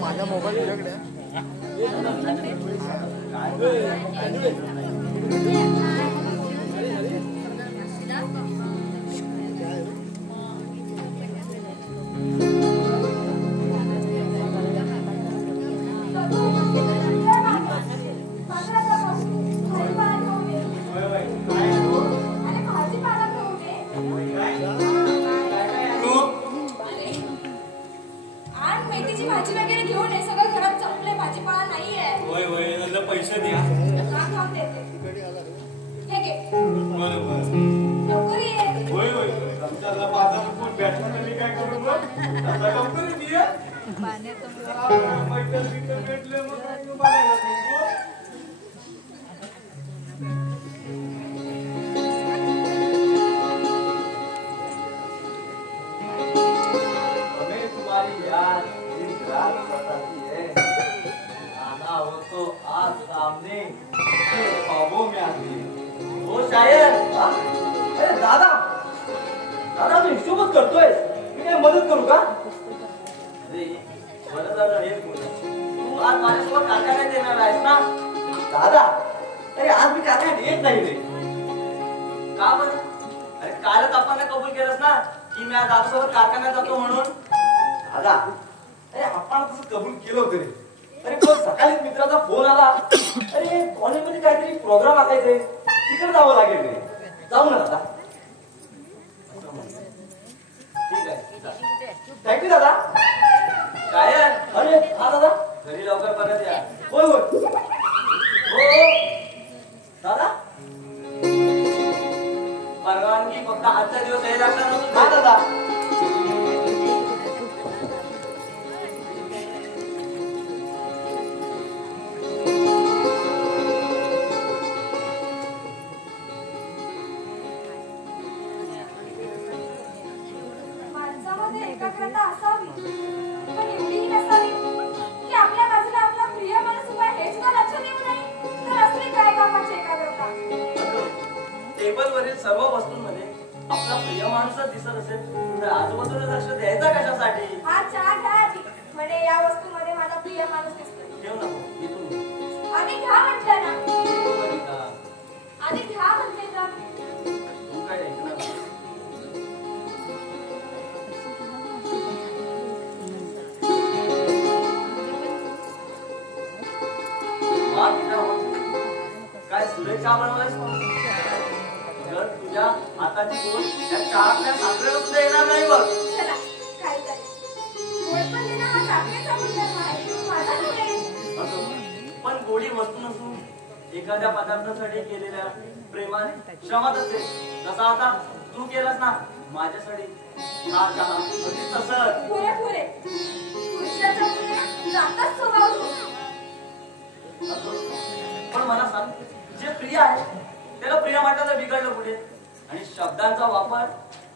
माझा मोबाईल तुझ्याकडे एखाद्या पदार्थासाठी केलेल्या प्रेमाने श्रमात असते. जसा आता तू केलास ना माझ्यासाठी हा चहा अगदी तसंच. पुरे पुरे पुरुषाचा जाताच स्वभाव. पण मला सांग, जे प्रिय आहे त्याला प्रिय म्हटलं बिघडलं कुठे? आणि शब्दांचा वापर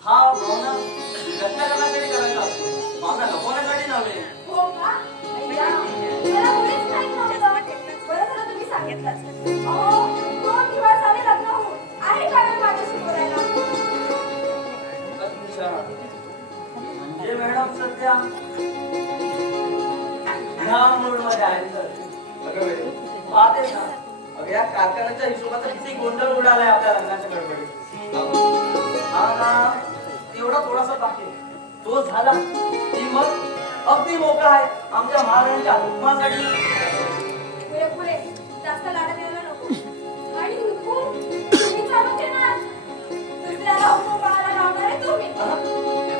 हा भावना व्यक्त करण्यासाठी करायचा असतो, भावना लपवण्यासाठी नव्हे. हो का? मला मुळीच माहित नव्हतं. बरं झालं तुम्ही सांगितलं. अहो 2 दिवस झाले लग्न होऊन. आहे का वेळ माझ्याशी बोलायला? अच्छा, म्हणजे मॅडम सध्या ह्या मूडमध्ये आहे. तर पाहतेस ना, अगं या कारखान्याच्या हिशोबाचा किती गोंधळ उडालाय आपल्या लग्नाच्या गडबडीत. हा ना, एवढा थोडासा बाकी तो झाला की मग अगदी मोकळा आहे आमच्या महाराजांच्या हुकमासाठी. पुरे पुरे जास्त लाडा द्यायला नको. आणि हुकूम तुम्ही चालू देणार, दुसऱ्याला हुकूम पाळायला लावणार तुम्ही.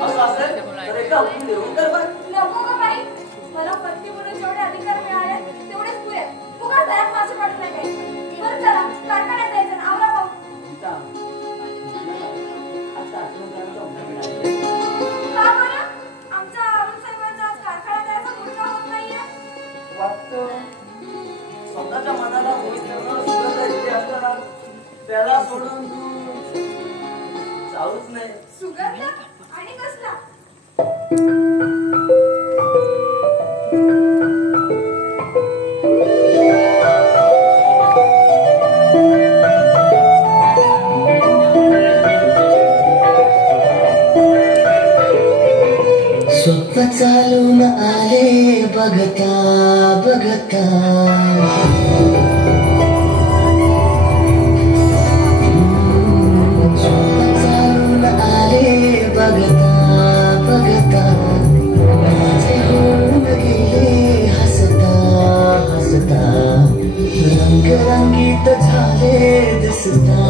असं असेल तर एकदा हुकूम देऊन तर बरं. नको ग बाई, मला पत्नी म्हणून जेवढे अधिकार मिळाले तेवढेच पुरे. उगाच घरात माझी पडत नाही काही. बरं चला कारखान्यात जायचं ना, आवरा भाऊ. का बरं? आमच्या अरुण साहेबांचा कारखाना जायचा मुलगा होत नाहीये. वाटतं स्वतःच्या मनाला होईल तेवढं सुगंध इथे असताना त्याला सोडून तू जाऊच नाही. सुगंध आणि आणि कसला? स्वप्न चालून आले बघता बघता स्वप्न चालून आले बघता बघता माझे होऊन गेले हसता हसता रंगरंगीत झाले दिसता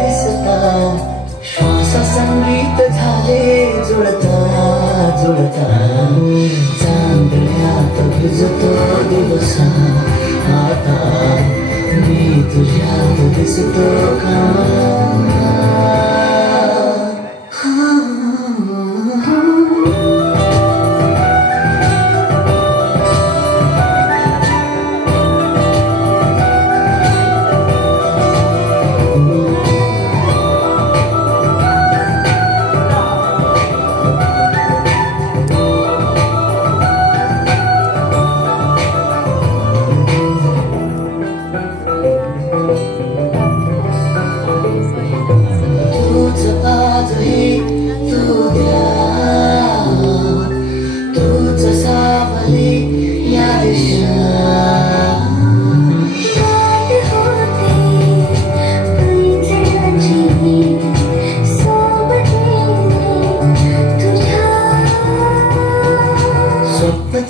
दिसता श्वास संगीत झाले जुळता जुळता चांदण्यात भिजतो दिवसा आता मी तुझ्यात दिसतो का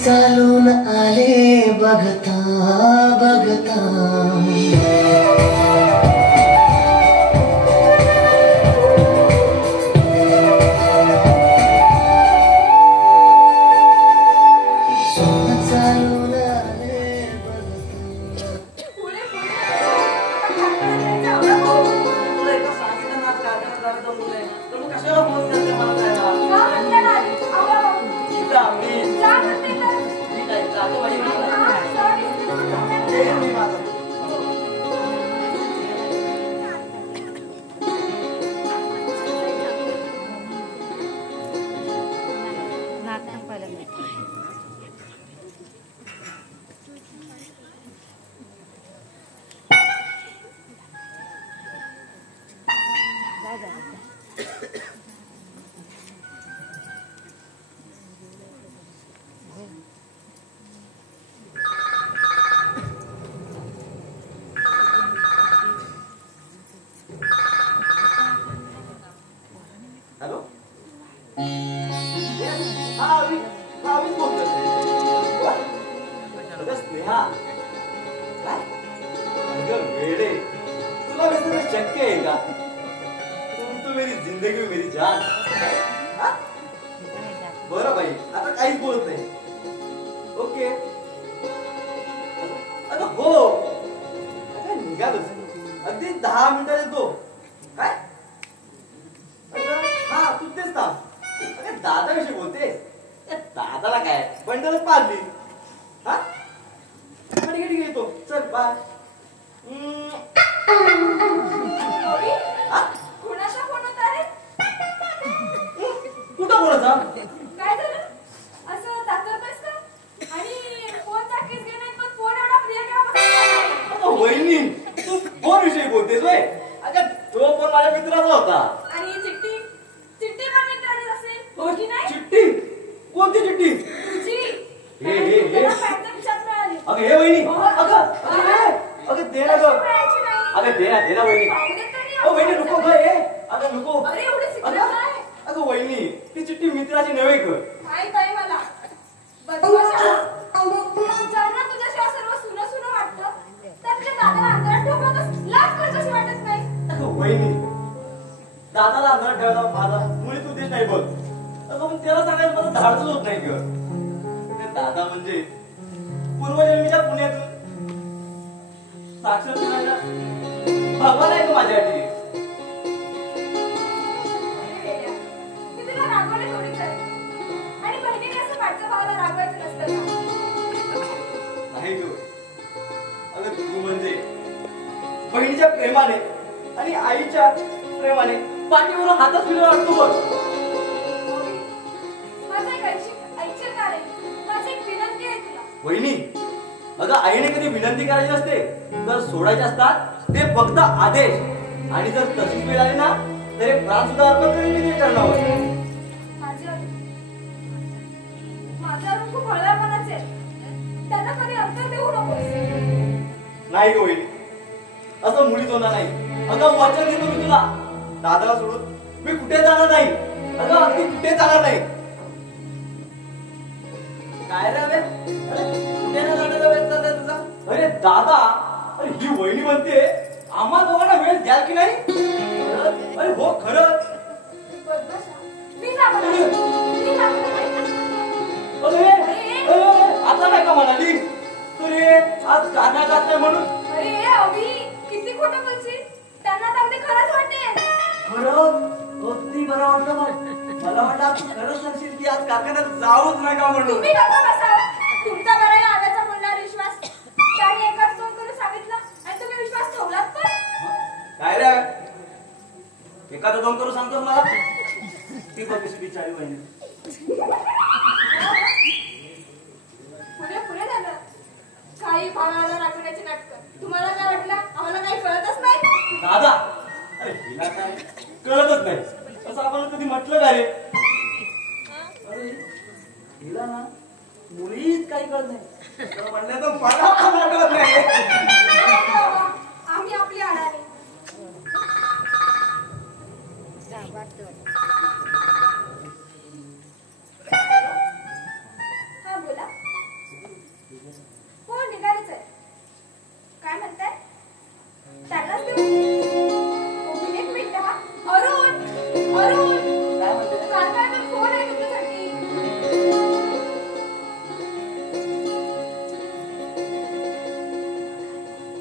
चालून आले बघता बघता बरं भाई आता काहीच बोलत नाही. ओके आता हो आता निघालोच अगदी 10 मिनिटात येतो. काय हा तू तेच थांब. अरे दादाविषयी बोलतेस. दादाला काय बंडलच पाडली. हा ठीक आहे येतो. चल बाय. कोणाचा फोन होता रे? कुठं बोलायचा? काय झालं? असं तातडतोयस का? आणि फोनचा केस घेण्यात पण फोन एवढा प्रिय केव्हा? अगं वहिनी तू फोन विषयी बोलतेस होय? अगं तो फोन माझ्या मित्राचा होता. आणि चिठ्ठी चिठ्ठी पण मित्राचीच असेल हो की नाही? चिठ्ठी कोणती चिठ्ठी? तुझी. हे हे हे विचार मिळाली. अगं हे वहिनी अगं दे ना गं. अगं दे ना वहिनी. वहिनी नको ग हे. अगं नको. अरे एवढे सिक्रेट काय? अगं वहिनी ती चिठ्ठी मित्राची नव्हे ग. माहित आहे मला. बदमाशा. ज्यांना तुझ्याशिवाय सर्व सुनं सुनं वाटतं त्यातल्या दादाला अंधारात ठेवण्यातच लाज कशी वाटत नाही. अगं वहिनी दादाला अंधारात ठेवला माझा मुळीच उद्देश नाही बघ. अगं पण त्याला सांगायला मला धाडच होत नाही ग. दादा म्हणजे पूर्वजन्मीच्या पुण्यातून साक्षर करायला भगवान आहे ग माझ्यासाठी. मी तुला रागवले थोडीच आहे. आणि बहिणीने असं वाटतं भावाला रागवायचं नसतं का? नाही ग. अगं तू म्हणजे बहिणीच्या प्रेमाने आणि आईच्या प्रेमाने पाठीवरून हातात फिरवून वाटतो बघ. वहिनी, अगं आईने कधी विनंती करायची असते तर सोडायचे असतात ते फक्त आदेश. आणि जर तशीच वेळ आली ना तर हे प्राण सुद्धा अर्पण करेल मी ते करणार. माझा अरुण खूप हळव्यापणाचे, त्यांना कधी अंतर देऊ नकोस. नाही होईल असं मुळीच होणार नाही. अगं वचन देतो मी तुला, दादाला सोडून मी कुठे जाणार नाही. अगं अगदी कुठे जाणार नाही. काय रे अबे? कुठे ना जाण्याचा वेळ चाललाय तुझा? अरे दादा, अरे ही वहिनी म्हणते आम्हा दोघांना वेळ द्याल की नाही? अरे हो खरंच. मी जाणार नाही. मी जाणार नाही. अरे आता नाही का म्हणाली तुरे आज गाणं गात नाही म्हणून? अरे अभि, किती खोटं बोलशील. त्यांना तर अगदी खरंच वाटेल. खरंच अगदी बरं वाटलं मग. मला वाटलं तू खरंच सांगशील की आज कारखान्यात जाऊच नका म्हणून. तुम्ही गप्प बसा. तुमचा बरा या आगाचा बोलणार विश्वास. त्याने एकाच तोंड करून सांगितलं आणि तुम्ही विश्वास ठेवलात पण. काय रे एखादं दोन करू सांगतो मला. ती बघ कशी बिचारी वहिनी. पुढे पुढे झालं काही भावाला राखण्याचे नाटक. तुम्हाला काय वाटलं आम्हाला काही कळतच नाही? दादा, अरे हिला काय कळतच नाही असं आपण कधी म्हटलं का रे? अरे हिला ना मुळीच काही कळत नाही. तर म्हणलं तर मला कळत नाही. आम्ही आपली अडाणी. हा बोला. हो निघालीच आहे. काय म्हणताय? त्यांनाच देऊ. एक मिनिट हा. अरुण, अरुण, काय म्हणते? कारखान्यात फोन आहे तुमच्यासाठी.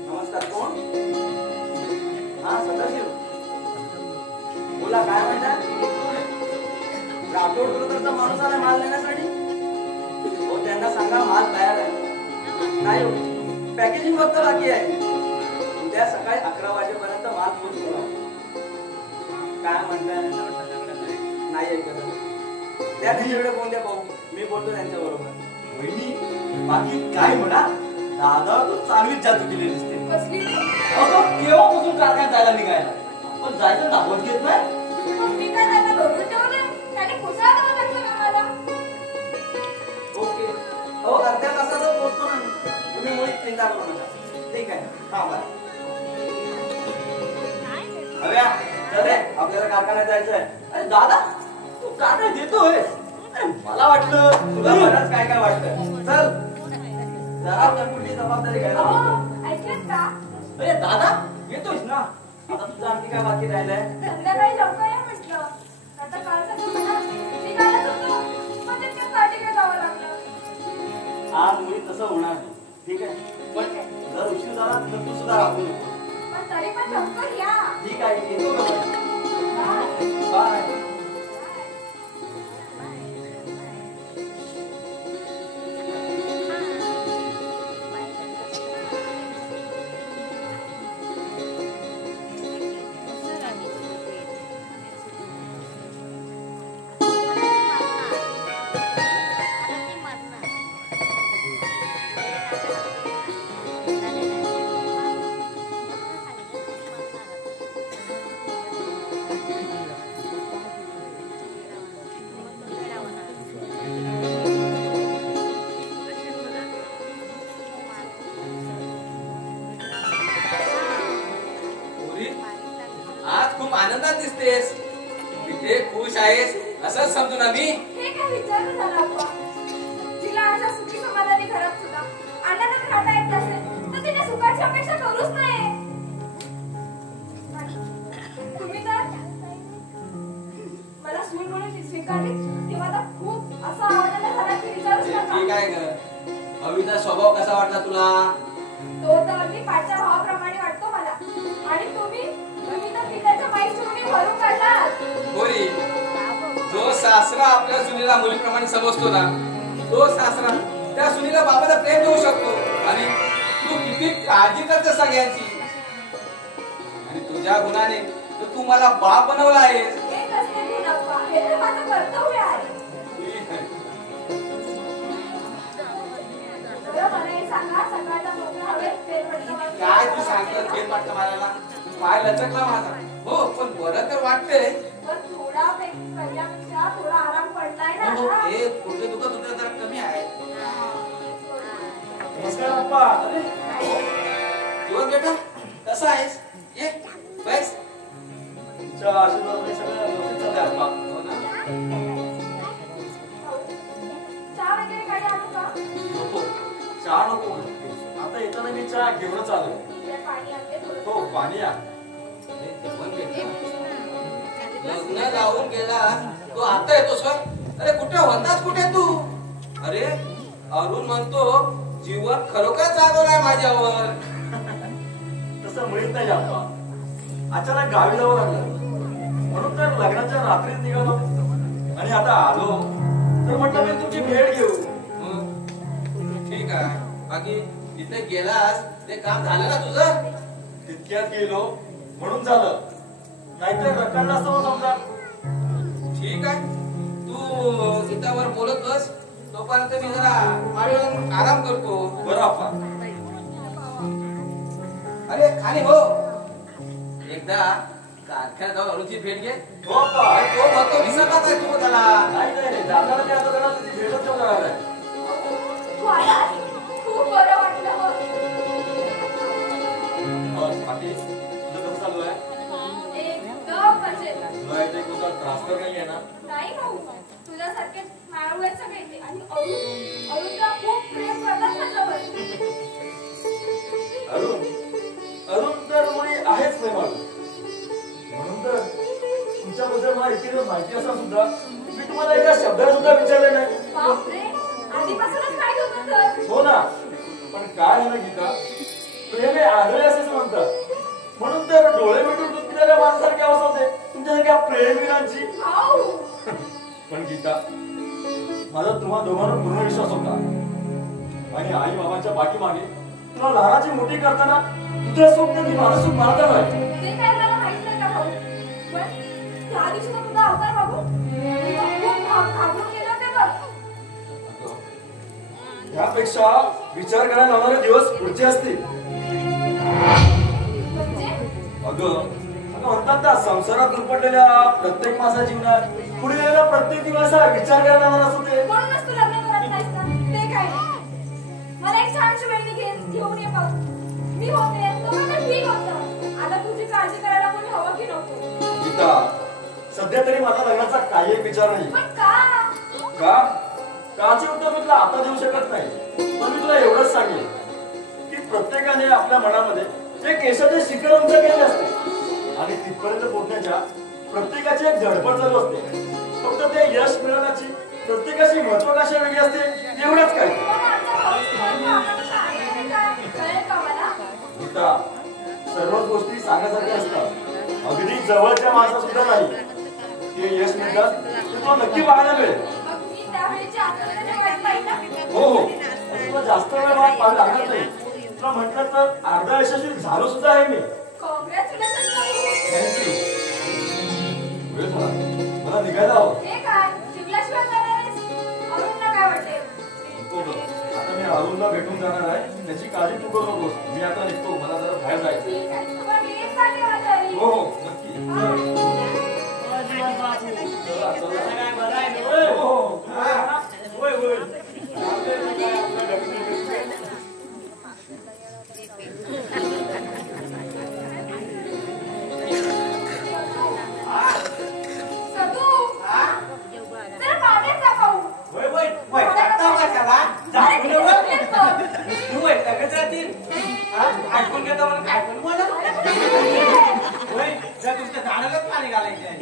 नमस्कार, कोण? हा सदाशिव बोला. काय म्हणता? राठोड ब्रदरचा माणूस आला माल देण्यासाठी. हो त्यांना सांगा माल तयार आहे. नाही हो पॅकेजिंग फक्त बाकी आहे. उद्या सकाळी 11 वाजेपर्यंत माल पोहोचतो. काय म्हणताय? नाही ऐकत. त्या त्यांच्याकडे फोन द्या भाऊ, मी बोलतो त्यांच्या बरोबर. वहिनी बाकी काय म्हणा, दादा तू चांगलीच जादू केली दिसते. बसली नाही. अगं केव्हापासून कारखान्यात जायला निघायला पण जायचं दावत घेत नाही. मग मी काय त्यांना धरून ठेवले. त्याने कुसाळ करावं लागलं आम्हाला. ओके हो अर्ध्या तासातच पोहोचतो ना. तुम्ही मुळीच चिंता करू नका. ठीक आहे हा बरं. अरे चल रे आपल्याला कारखान्यात जायचं आहे. अरे दादा तू का काय देतोय? अरे मला वाटलं तुला बरंच काय काय वाटतं. चल जरा कुठली जबाबदारी घ्यायला. अहो, ऐकलत का? अरे दादा येतोयस ना. आता तुझं आणखी काय बाकी राहिलंय? संध्याकाळी लवकर या म्हटलं. आता कालचा दिवस निघायलाच होतो पण तितक्यात पार्टीकडे जावं लागलं. आज मुली तसं होणार नाही. ठीक आहे पण जर उशीर झाला तर तू सुद्धा राहू नको. पण तरी पण लवकर या. ठीक आहे येतो का बरं? बाय. बाय. आज खूप आनंदात दिसतेस. इथे खुश आहेस असंच समजू ना मी. हे काय विचार झाला आपण. जिला अशा सुखी समाधानी घरात सुद्धा आनंदात राहता येत नसेल तर तिने सुखाची अपेक्षा करूच नाही. तुम्ही तर मला सून म्हणून स्वीकारली तेव्हा तर खूप असा आनंद झाला की विचारूच नका. ठीक आहे ग. अवीचा स्वभाव कसा वाटला तुला? तो तर अगदी पाठच्या भावाप्रमाणे वाटतो मला. आणि तुम्ही तर पित्याच्या माईची मुली भरून काढलात. होरी जो सासरा आपल्या सुनीला मुलीप्रमाणे समजतो ना तो सासरा त्या सुनीला बाबाला प्रेम देऊ शकतो. आणि तू किती काळजी करते सगळ्यांची. आणि तुझ्या गुणाने तर तू मला बाप बनवला आहेस. हे कसले गुणप्पा, हे तर माझं कर्तव्य आहे. सांगा सकाळचा मोकळा हवेत फेरफटका मारून. काय तू सांगतो फेरफटका मारायला? पाय लचकला माझा. हो पण बरं तर वाटतंय. पण थोडा पहिल्यापेक्षा थोडा आराम पडलाय ना हो आता. हे कुठे दुखत होतं जरा कमी आहे. नमस्कार बाप्पा. अरे जीवन बेटा कसा आहेस? ये बस. तुमच्या आशीर्वादाने सगळं व्यवस्थित चाललंय बाप्पा. हो ना? चहा वगैरे काही आणू का? नको चहा नको. आता येताना मी चहा घेऊनच आलोय. इकडे पाणी आणते थोडं. हो पाणी आ. हे जीवन बेटा लग्न लावून गेला तो आता येतोस होय? अरे कुठे होतास कुठे तू? अरे अरुण म्हणतो जीवन खरोखर जागवलाय माझ्यावर. तसं मिळत नाही बाप्पा. अचानक गावी जावं लागलं म्हणून तर लग्नाच्या रात्रीच निघालो आणि आता आलो तर म्हटलं मी तुमची भेट घेऊ. मग ठीक आहे. बाकी तिथे गेलास ते काम झालं ना तुझं? तितक्यात गेलो म्हणून झालं नाहीतर रखडला असतो समजा. ठीक आहे तू गीतावर बोलत बस तोपर्यंत मी जरा माळीवर आराम करतो. बरं बाप्पा. अरे खाली हो एकदा कारखान्यात जाऊन अरुणची भेट घे. हो बाप्पा. अरे तो म्हणतो विसरलाच आहे तू त्याला. नाही नाही जाताना मी आता त्याला तुझी भेटच घेऊन जाणार आहे. तू आलास? खूप बरं वाटलं हो. बाकी तुझं कसं चालू आहे? एकदम मजेत. तुला इथे कुठला त्रास तर नाही आहे ना? नाही भाऊ तुझ्यासारखे माळवळे सगळे आणि अरुणला खूप प्रेम करतात माझ्यावर. अरुण तर मुली आहेच नाही माणूस. म्हणून तर तुमच्याबद्दल मला इतकी माहिती असून सुद्धा मी तुम्हाला एका शब्दाला सुद्धा विचारले नाही. बापरे आधीपासूनच काय होतं तर. हो ना पण काय झालं गीता प्रेम हे आढळे असेच म्हणतात. म्हणून तर डोळे मिटून दूध पिणाऱ्या माणसासारखी अवस्था होते तुमच्यासारख्या प्रेमवीरांची. भाऊ पण गीता माझा तुम्हा दोघांवर पूर्ण विश्वास होता आणि आई बाबांच्या पाठीमागे तुला लहानाची मोठी करताना तुझं सुख नाही माझं सुख मला तर आहे. ते काय मला माहित नाही का भाऊ. पण त्या दिवशी तो तुझा अवतार बघून मी खूप घाबरून गेले होते बघ. यापेक्षा विचार करायला लावणारे दिवस पुढचे असतील. म्हणजे अगं म्हणतात ना संसारात गुरपटलेल्या प्रत्येक माणसाच्या जीवनात पुढे गेलेला प्रत्येक दिवस हा विचार करायला लावणार असतो ते. म्हणूनच तू लग्न करत नाहीस ना. ते काय मला एक छानशी बहिणी घेऊन ये बघ. मी होते तो पण ठीक होतं. आता तुझी काळजी करायला कोणी हवं की नको. गीता सध्या तरी माझा लग्नाचा काही एक विचार नाही. पण का का काचे उत्तर मी तुला आता देऊ शकत नाही. पण मी तुला एवढंच सांगेन की प्रत्येकाने आपल्या मनामध्ये एक यशाचे शिखर उंच केले असते आणि तिथपर्यंत पोहोचण्याच्या प्रत्येकाची एक धडपड चालू असते. फक्त ते यश मिळवण्याची प्रत्येकाची महत्वाकांक्षा वेगळी असते एवढंच काय. कळेल का मला. गीता सर्वच गोष्टी सांगण्यासारख्या असतात. अगदी जवळच्या माणसा सुद्धा नाही ते यश मिळतात ते तुला नक्की पाहायला मिळेल. मग मी त्यावेळेची आठवण वाट पाहिजे. हो हो पण तुला जास्त वेळ वाट पाहावी लागणार नाही. तुला म्हटलं तर अर्धा यशस्वी झालो सुद्धा आहे मी. Congratulation thank you. वेळ झाला मला निघायला हवं. हे काय शिकल्याशिवाय जाणार आहेस. अरुणला काय वाटते. हो गं. आता मी अरुणला भेटून जाणार आहे त्याची काळजी तू करू नकोस. मी आता निघतो मला जरा बाहेर जायचं. ठीक आहे तुला गेम का ठेवा तरी. हो हो नक्की. चला चला. हो हो होय होय. सदू जरा बाहेर जा पाहू. होय होय. अरे किती सुटलेत बघ. ऐकून घेतो म्हणून काय पण बोला. होय जर तुमच्या झाडालाच पाणी घालायचे आहे.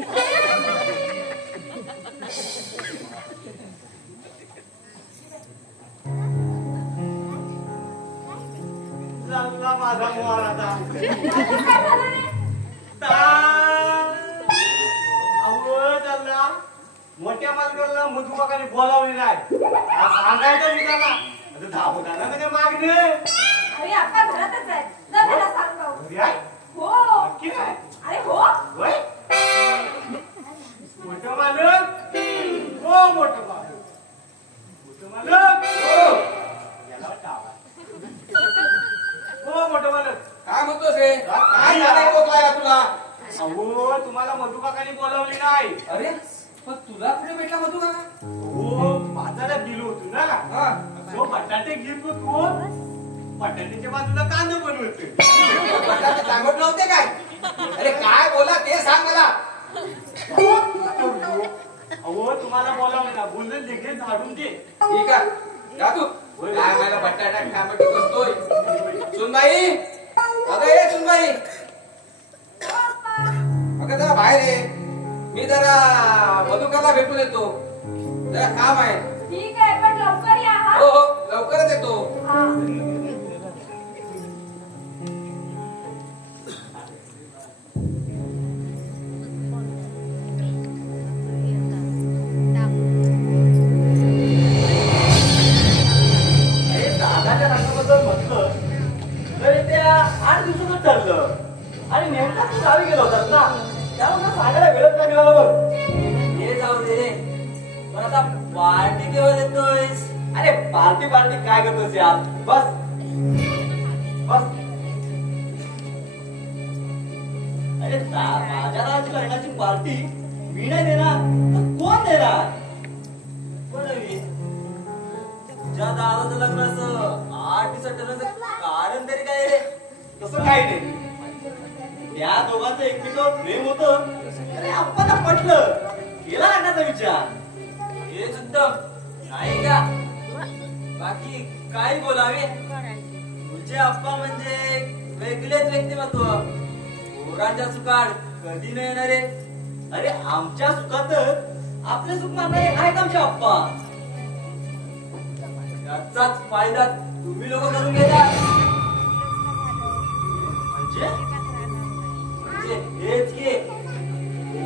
चालला माझा मोर आता. काय झालं रे. चालला मोठ्या मालकाला मुजबाकाने बोलावली नाही सांगायचं मी त्याला धाबताना म्हणजे मागणे. अरे आता घरातच आहे. जा त्याला सांग पाहू. हो नक्की काय अरे हो होय मोठं मालक हो मोठं मालक मोठं मालक हो याला टाळा अहो तुम्हाला मधू काकांनी बोलावली नाही. अरे पण तुला कुठे भेटला मधू काका? हो बाजारात गेलो होतो ना. हा. जो बटाटे घेत होतो बटाट्याच्या बाजूला कांदा पण होते. बटाटे सांगत नव्हते काय? अरे काय बोला ते सांग मला. अहो तुम्हाला बोलावलं ना बोलले देखील झाडून दे. ठीक आहे जा तू. काय मला बटाटा टमाटो करतोय. सुनबाई अगं ये सुनबाई. अगं जरा बाहेर ये. मी जरा मधुकाला भेटून येतो. जरा काम आहे. ठीक आहे पण लवकर या हा. हो हो लवकरच येतो. हा. दादाच्या लग्नाबद्दल म्हटलं तर त्या 8 दिवसातच ठरलं आणि नेमका तू गावी गेला होतास ना त्यामुळे सांगायला वेळच नाही मिळाला बघ. हे जाऊ दे रे पण आता पार्टी केव्हा देतोयस? अरे पार्टी काय करतोस यार. बस बस. अरे माझ्या नावाची लग्नाची पार्टी मी नाही देणार तर कोण देणार? तुझ्या दादाचं लग्न असं 8 दिवसात ठरवण्याचं कारण तरी काय रे? तसं काही नाही. त्या दोघांचं एकमेकावर प्रेम होतं. अरे आपण पटलं केला लग्नाचा विचार. हे सुद्धा नाही का? बाकी काय बोलावे? तुझे आप्पा म्हणजे वेगळेच व्यक्तिमत्व. पोरांच्या सुखात कधी नाही येणारे. अरे आमच्या सुखात आपले सुख मानणारे आहेत आमचे आप्पा. त्याचाच फायदा तुम्ही लोक करून घेता. म्हणजे हेच की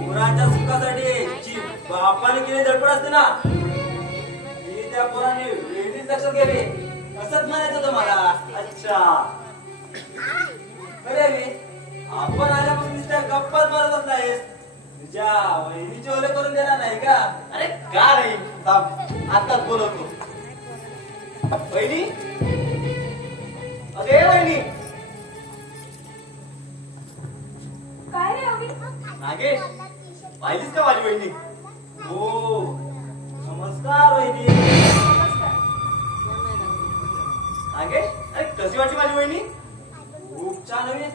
पोरांच्या सुखासाठी जी बापाने केली धडपड असते ना ती त्या पोरांनी वेगळीच लक्षात घ्यावी असंच म्हणायचं होतं मला. अच्छा बरे मी आपण आल्यापासून तिच्या गप्पाच मारत असलायस. तुझ्या वहिनीचे ओले करून देणार नाही का? अरे का नाही आताच बोलवतो. वहिनी अगे वहिनी. काय रे अवि? नागेश पाहिलीस का माझी वहिनी? हो नमस्कार वहिनी. नमस्कार. नागेश अरे कशी वाटली माझी वहिनी? खूप छान हवी.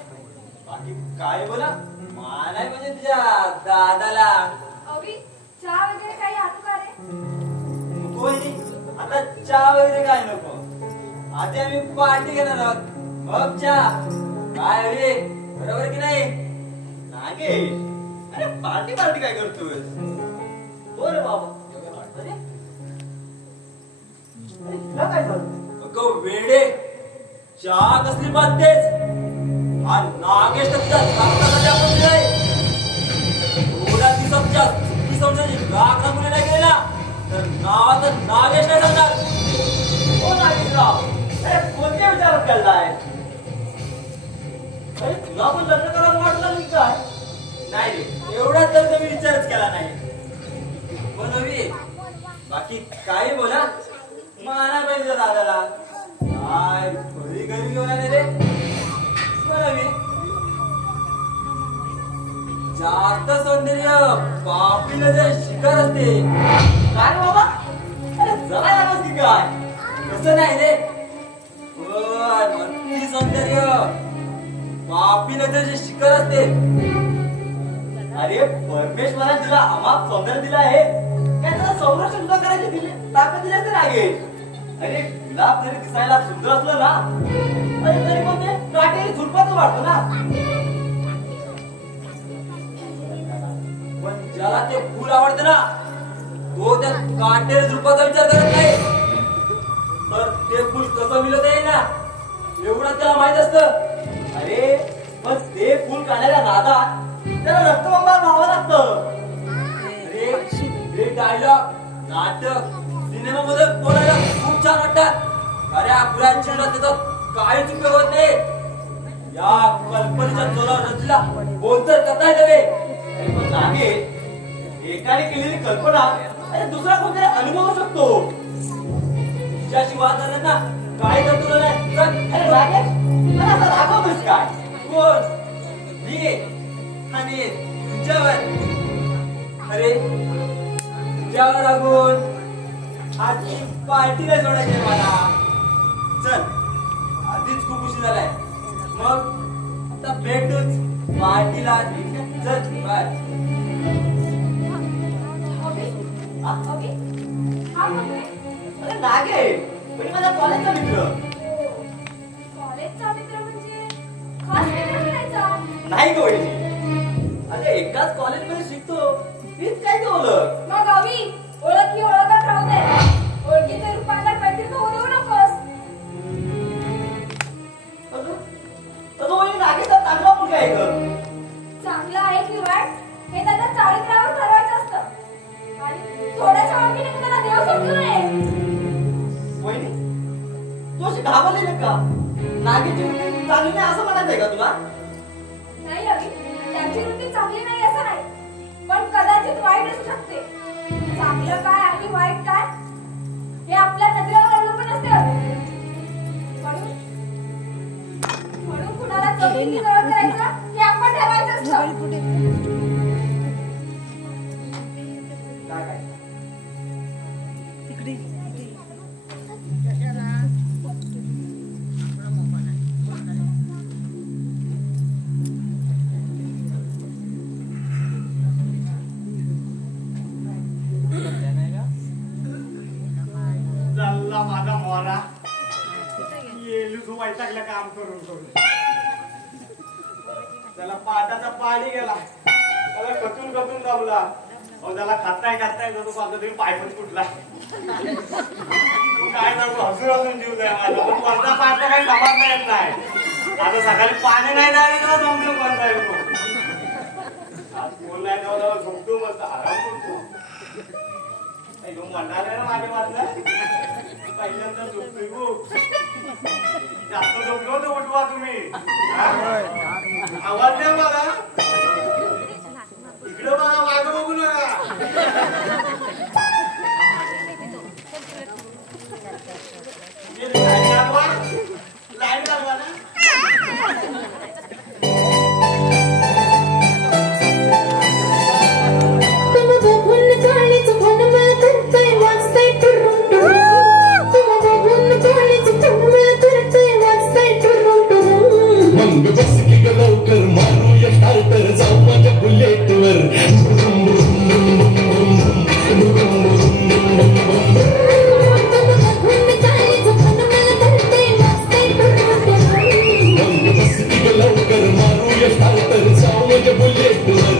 बाकी काय बोला मानाय म्हणजे तुझ्या दादाला. अवि चहा वगैरे काही आणू का रे? नको वहिनी आता चहा वगैरे काय नको. आधी आम्ही पार्टी घेणार आहोत मग चहा. काय हवी बरोबर की नाही? नागेश अरे पार्टी काय करतोय? हो रे बाबा. अरे तुला काय झालं? अगं वेडे चहा कसली बांधतेस? हा नागेश तर तुझ्या रक्तामध्ये आपण नाही. थोड्या दिवसाच्या चुकी समजायची राग मुली नाही गेला तर नावाचं नागेश नाही सांगणार. हो नागेशराव अरे कोणत्या विचारात केलाय? अरे तुला पण लग्न करायला वाटलं नाही काय? नाही रे एवढा तर मी विचारच केला नाही. पण हवी बाकी काही बोला माना पाहिजे दादाला. काय थोडी घरी घेऊन आले रे? जास्त सौंदर्य पापीला जे शिकार असते. काय बाबा अरे जरा लागत की काय? तसं नाही रे. अति सौंदर्य पापीला जे शिकार असते. अरे परमेश्वराने तुला अमाप सौंदर्य दिलं आहे काय त्याला संरक्षण सुद्धा करायचे दिले ताकद दिली असते नागे. अरे गुलाब जरी दिसायला सुंदर असलं ना अरे तरी पण ते काटेरी झुडपाचं वाटतं ना. पण ज्याला ते फुल आवडतं ना तो त्या काटेरी झुडपाचा विचार करत नाही. तर ते फुल कसं मिळत आहे ना एवढं त्याला माहित असतं. अरे पण ते फुल काढायला राधा त्याला रक्तबंबार व्हावं लागतं. अरे हे डायलॉग नाटक सिनेमामध्ये बोलायला खूप छान वाटतात. खऱ्या पुरांची त्याचा काहीच उपयोग होत नाही. या कल्पनेच्या जोरावर रचला बोलतर करता येते. पण नागे एकाने केलेली कल्पना अरे दुसरा कोणतरी अनुभवू शकतो. तुझ्याशी वाद झाला काय करतो नाही. अरे नागे मला असं रागवतोस काय? कोण मी आणि तुझ्यावर, अरे तुझ्यावर लागून आधी पार्टीला सोडायचे मला. चल, आधीच खूप उशीर झालाय, मग आता भेटूच पार्टीला. चल बाय. अरे नागे, पण माझा कॉलेजचा मित्र. कॉलेजचा मित्र म्हणजे खास मित्र म्हणायचा? नाही का वहिनी, अरे एकाच कॉलेजमध्ये शिकतो, तीच काय ते ओळख. मग अवी, ओळखी ओळखत राहू दे. ओळखीचे रूपांतर मैत्रीत होऊ देऊ नकोस. तो वहिनी नागेचा चांगला मुलगा आहे ग. चांगलं आहे की वाईट हे त्याच्या चारित्र्यावर ठरवायचं असतं. आणि थोड्याशा ओळखीने तू त्याला देव समजू नये. वहिनी, तू अशी घाबरलेली का? नागेची वृत्ती चांगली नाही असं म्हणायचंय का तुला? नाही अवी, त्यांची वृत्ती चांगली नाही असं नाही, पण कदाचित वाईट असू शकते. चांगलं काय आणि वाईट काय हे आपल्या नजरेवर अवलंबून असते अवी. म्हणून कुणाला जवळ करायचं हे आपण ठरवायचं असतं. काय चालला माझा मोरा येलू तू वैतागला काम करून करून. त्याला पाटाचा पाणी गेला, त्याला कचून कचून दाबला. अहो त्याला खाताय जो तो तरी पायपच कुठला. तू काय करतो, हसून हसून जीव द्या माझा. पण कोणता पाठ काही समजता येत नाही. आता सकाळी पाणी नाही द्यायला तेव्हा समजून कोणता येतो. आज फोन नाही तेव्हा झोपतो, मस्त आराम करतो. म्हणणार आहे ना माझ्या वाटलं, पहिल्यांदा झोपतोय खूप. जास्त झोपलो होतो उठवा तुम्ही. आवाज द्या मला, इकडे बघा, मागं बघू नका. लाईन लागवा ना. लवकर मारूया स्टार्टर, जाऊ माझ्या बुलेटवर. लवकर मारूया स्टार्टर, जाऊ माझ्या बुलेटवर.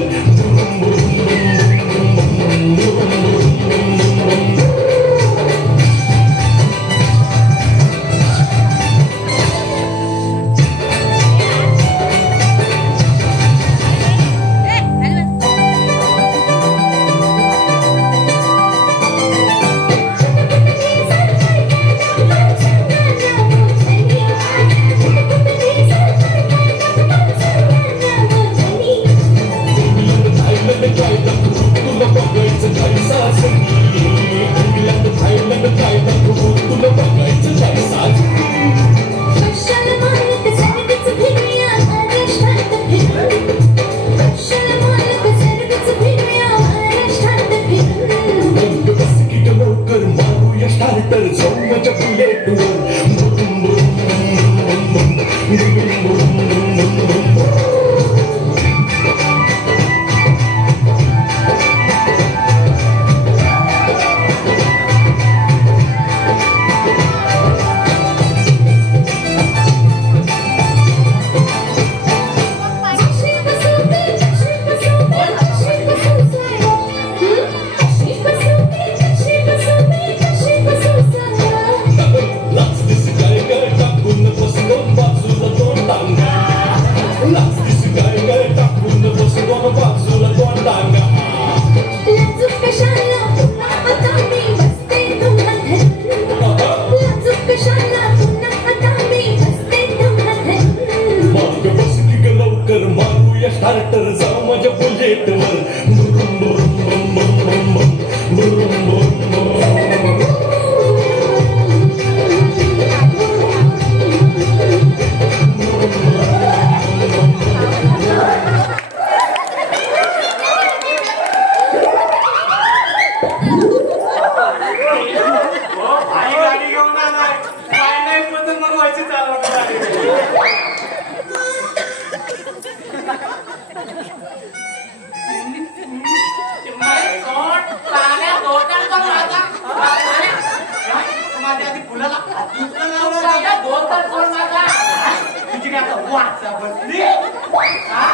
दुसरं तू नाव पहिला दोन तर सोड माझा. तुझी काय आता वाचा बसली हा?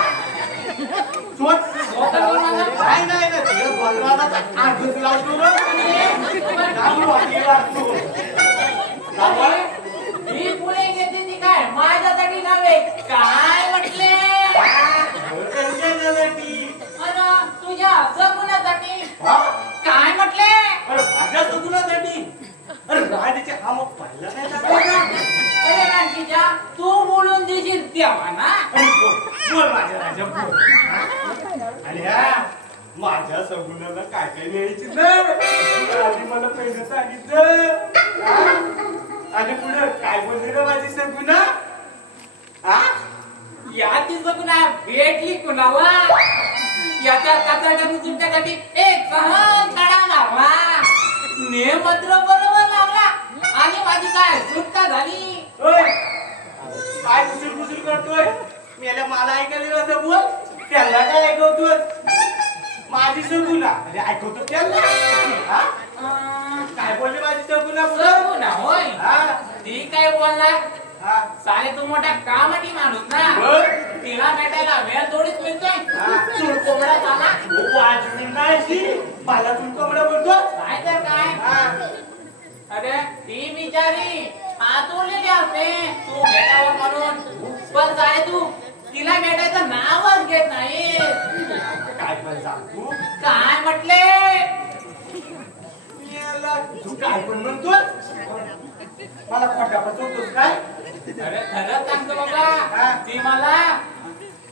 सोड. नाही नाही नाही तुझ्या बलरामाचा आजच लावतो रे. लावू वाटी लागतो. लावा. ही पुढे घेते ती काय माझ्यासाठी नव्हे काय म्हटले त्यांच्यासाठी. अरे तुझ्या सगुणासाठी हा? काय म्हटले अरे माझ्या सगुणासाठी. अरे गाडीचे हा मग पाहिला नाही दाखवला. अरे रांकीच्या तू बोलून देशील तेव्हा ना अरे बोल माझ्या राजा बोल. आणि हा माझ्या सगुणाला काय काय न्यायची ना आधी मला पहिलं सांगितलं हा? आणि पुढे काय बोलली रे माझी सगुणा हा? याची सगुणा भेटली कुणाला याच्या कचाट्या तुमच्यासाठी एक सहन तडा मारला नेमत्र बरोबर लागला आणि माझी काय सुटका झाली. ओय काय कुसूर करतोय मी याला मला ऐकायला असं बोल त्याला काय ऐकवतोय माझी सगुणा अरे ऐकवतो त्याला हा? काय बोलली माझी सगुणा सगुणा होय हा? ती काय बोलणार हा? साले तू मोठा कामटी माणूस ना होय? तिला भेटायला वेळ थोडीच मिळतोय हा. चूल कोंबडा झाला वाजवी नाही मला तू कमरा बोलतो काय तर काय हा? अरे ती बिचारी आतुरलेली असते तू भेटावं म्हणून पण साले तू तिला भेटायचं नावच घेत नाही काय पण सांग तू काय म्हटले याला तू काय पण म्हणतोस मला खोटा पचवतोस काय अरे खरंच सांगतो बाबा ती मला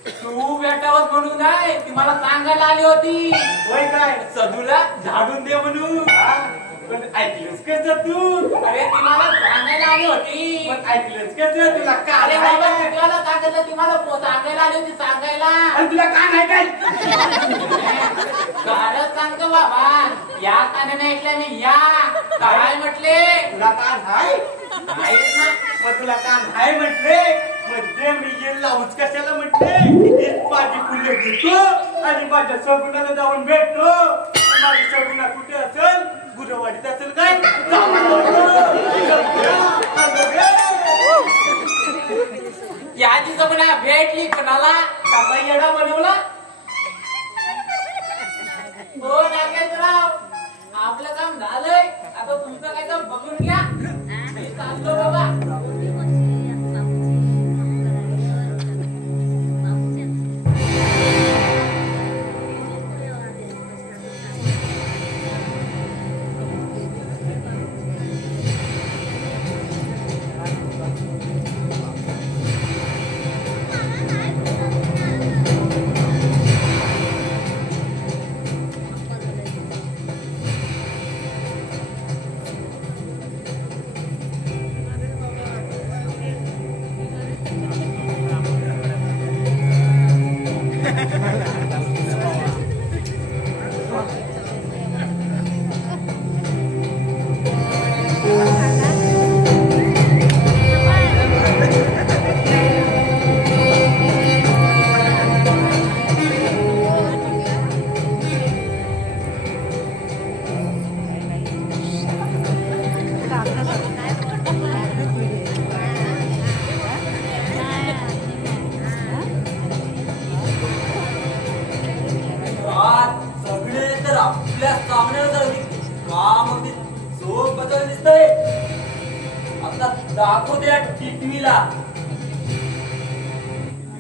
तू भेटावत म्हणून नाही ती मला सांगायला आली होती होय काय सदूला झाडून दे म्हणून हा? पण ऐकलंस कसं तू अरे ती मला सांगायला आली होती पण ऐकलंस कसं तुला अरे काय बाबा नाही तुला सांगितलं ती मला सांगायला आली होती सांगायला आणि तुला काय नाही काय खरंच सांगतो बाबा या कानाने ऐकलं मी या काय म्हटले तुला कान हाय माहित ना मग तुला कान हाय म्हटले मध्ये मी येईल लावूच कशाला म्हटले माझी फुले घेतो आणि माझ्या सगुणाला जाऊन भेटतो माझी सगुणा कुठे असेल गुरवाडीत असेल काय याची जमुना भेटली कोणाला कसा येडा बनवला हो नागेशराव आपलं काम झालंय आता तुमचं काय काम बघून घ्या मी चाललो बाबा सगळे तर आपल्या सामन्यावर काम अगदी झोप दिसतंय आता दाखवू द्या टिटवीला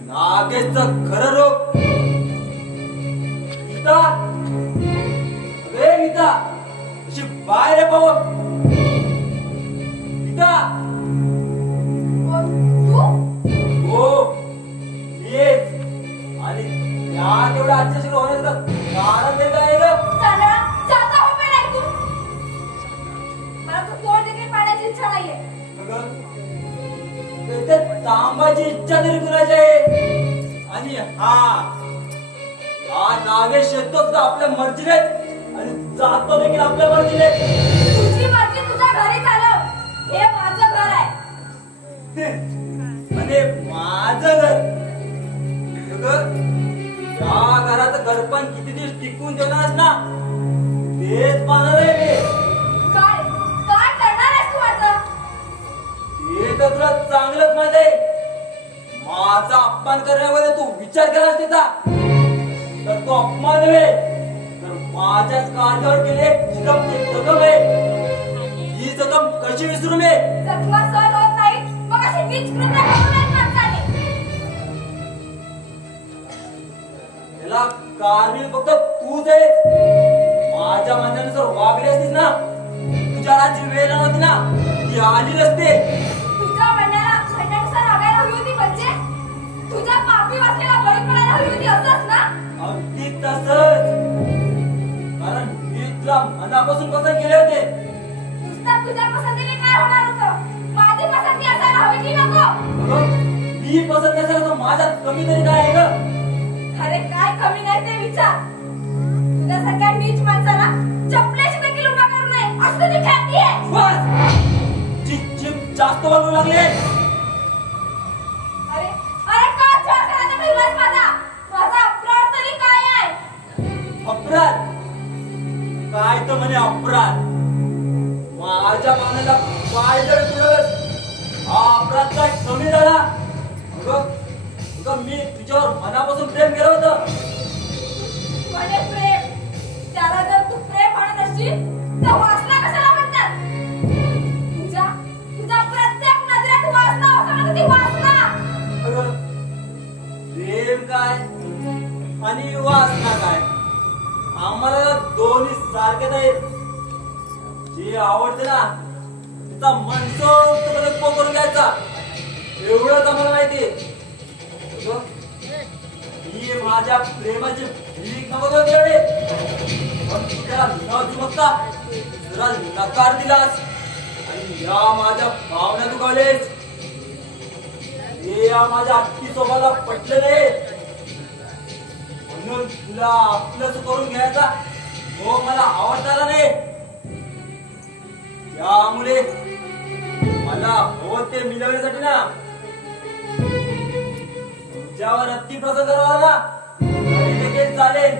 नागेशचं खरं रूप गीता रे गीता अशी बाहेर पाहू गीता हो येच आणि या तेवढा आजच्या होण्याचं कारण ते काय ग तांबाची इच्छा तरी कुणाची आहे आणि हा नागेश येतो सुद्धा आपल्या मर्जीने आणि जातो देखील आपल्या मर्जीने तुझी मर्जी तुझ्या घरी चालव हे माझं घर आहे म्हणजे माझं घर या घराचं घरपण किती दिवस टिकून ठेवणारच ना तेच पाहणार आहे मी काय काय करणार आहेस तू आता तर तुला चांगलंच माहित आहे माझा अपमान करण्यामध्ये तू विचार केलास तिचा तर तो अपमान नव्हे तर माझ्या काळजावर केले जखम आहे. ही जखम कशी विसरू नये. जखमा सहन होत नाही मग अशी नीच कृत्य करू नयेत माणसाने. याला कारणील फक्त तूच आहेस. माझ्या म्हणण्यानुसार वागली असतीस ना तुझ्या राजी वेळ नव्हती ना ती आली नसते. तुझ्या म्हणण्यानुसार वागायला हवी होती म्हणजे तुझ्या पापी वाचलेला बळी पडायला हवी होती असंच ना. अगदी तसंच. कारण मी तुला मनापासून पसंत केले होते. नुसतं तुझ्या पसंतीने काय होणार होतं. माझी पसंती असायला हवी की नको. मी पसंत नसेल तर माझ्यात कमी तरी काय आहे ग. अरे काय कमी नाही ते विचार. तुझ्यासारख्या नीच माणसाला चपल्याची देखील उभा करू नये असं तुझी ख्याती आहे. बस चिप जास्त बोलू लागले. अरे अरे का छळ करायचा फिरलास माझा अपराध तरी काय आहे. अपराध काय तर म्हणे अपराध. माझ्या मानाला काय जर तुझं हा अपराध काय कमी झाला. मी तुझ्यावर मनापासून प्रेम केलं होतं. म्हणे प्रेम त्याला जर तू प्रेम म्हणत असशील तर वासना कशाला म्हणतात. तुझ्या प्रत्येक नजरेत वासना होता म्हणजे ती वासना. प्रेम काय आणि वासना काय आम्हाला दोन्ही सारखेच आहेत. जे आवडते ना तिचा मनसोक्त करून घ्यायचा एवढंच आम्हाला माहिती. मी माझ्या प्रेमाची भीक नको तेवढे पण तुझ्या न चुकता जरा नकार दिलास आणि या माझ्या भावना दुखावलेस. हे या माझ्या हत्ती स्वभावाला पटलं नाही म्हणून तुला आपलंच करून घ्यायचा हो मला आवडता नाही. यामुळे मला हो ते मिळवण्यासाठी ना तुझ्यावर अति प्रसंग करावा देखील चालेल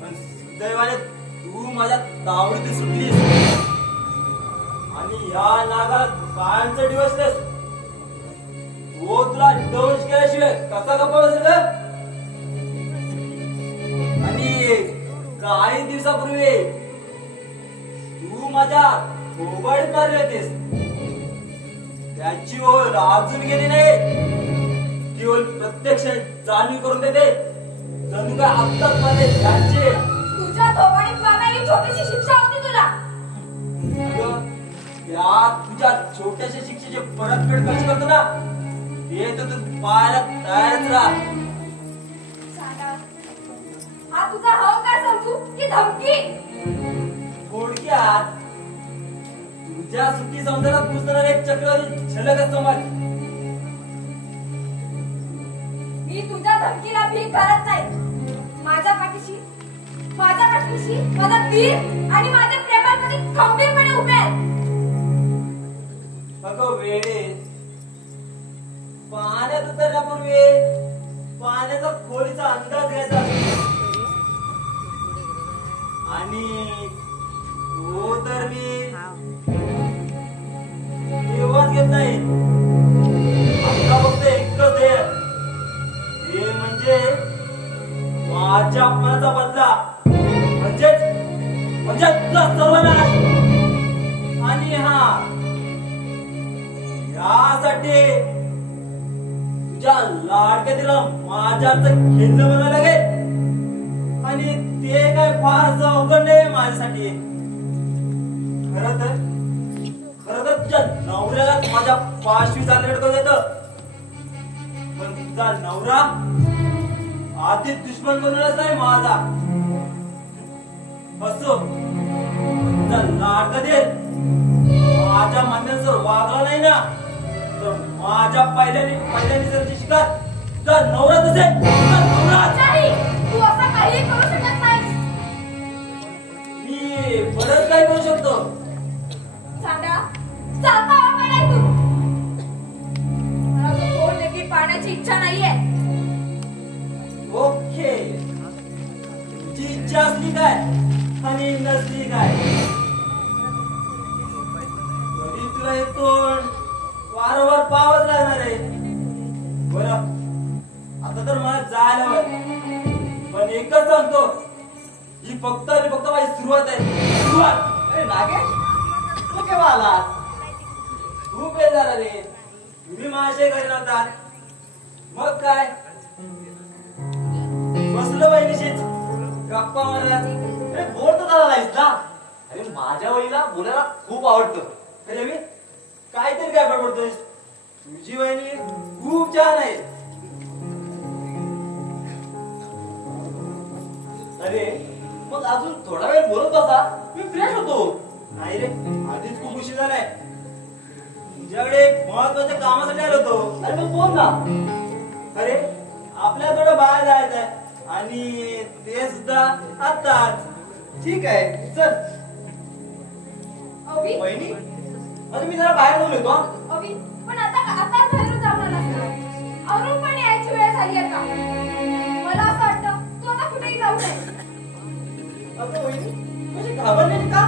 पण सुदैवाने तू माझ्या तावडीत सुटलीस आणि या नागाला कायमचं दिवसलेस. तो तुला डोस केल्याशिवाय कसा गप्पा बसेल. आणि काही दिवसापूर्वी तू माझ्या मोबाईल मारले होतेस त्याची ओळ अजून गेली नाही. ती ओळ प्रत्यक्ष जाणीव करून देते जणू काय आत्ताच माझे त्यांचे. तुझ्या थोबाडीत मारण्याची छोटीशी शिक्षा होती तुला. या तुझ्या छोट्याशा शिक्षेची परतफेड कशी करतो ना हे तर तू पाहायला तयारच राहा. हा तुझा अहंकार समजू की धमकी. थोडक्यात तुझ्या सुखी सौंदर्यात पुसणार एक चक्रवारी झलकच समज. मी तुझ्या धमकीला भीक घालत नाही. माझ्या पाठीशी माझा वीर आणि माझ्या प्रेमामध्ये खंबीरपणे उभे आहेत. अगं वेळे पाण्यात उतरण्यापूर्वी पाण्याचा खोलीचा अंदाज घ्यायचा आणि तो तर मी तेव्हाच घेत नाही. आता फक्त एकच हे म्हणजे माझ्या अपमानाचा बदला म्हणजे तुला सर्वनाश. आणि यासाठी तुझ्या लाडक्या तिला माझ्याच खेळणं म्हणायला लागेल आणि ते काय फार अवघड नाही माझ्यासाठी. खरं तर तुझ्या नवऱ्याला माझ्या पाशवी चालले देत पण तुझा नवरा आधी दुश्मन बनवलाच नाही माझा. असो तुझा लाडका दे माझ्या म्हणण्यानुसार वागला नाही ना तर माझ्या पहिल्याने जर शिकार तुझा नवरा तसे तू असं काही करू शकत नाही. मी बरंच काय करू शकतो. चांदा चालता हवा नाही तू. मला तो फोन देखील पाहण्याची इच्छा नाहीये. ओके तुझी इच्छा असली काय आणि नसली काय तरी तुला हे तोंड वारंवार पाहावंच लागणार आहे. बरं आता तर मला जायला हवंय, पण एकच सांगतो, ही फक्त आणि फक्त माझी सुरुवात आहे. सुरुवात. अरे नागेश, तू केव्हा आलास? खूप वेळ झाला रे. तुम्ही माझ्याशी घरी नव्हता. मग काय बसलो बहिणीशीच गप्पा मारत. अरे बोल तर झाला नाहीस ना. अरे माझ्या वहिनीला बोलायला खूप आवडतं. अरे मी काहीतरी काय बडबडतोयस? तुझी वहिनी खूप छान आहे. अरे मग अजून थोडा वेळ बोलत बसा, मी फ्रेश होतो. नाही रे, आधीच खूप उशीर झालाय. तुझ्याकडे एक महत्वाच्या कामासाठी आलो होतो. अरे मग बोल ना. अरे आपल्याला थोडं बाहेर जायचं आहे आणि ते सुद्धा आताच. ठीक आहे चल. अवी वहिनी, अरे मी जरा बाहेर जाऊन येतो. अवी पण आता घरून जाणार नसतं. अरुण पण यायची वेळ झाली आता. मला असं वाटतं तू आता कुठेही जाऊ नये. अगं वहिनी, तुझी घाबरलेली का?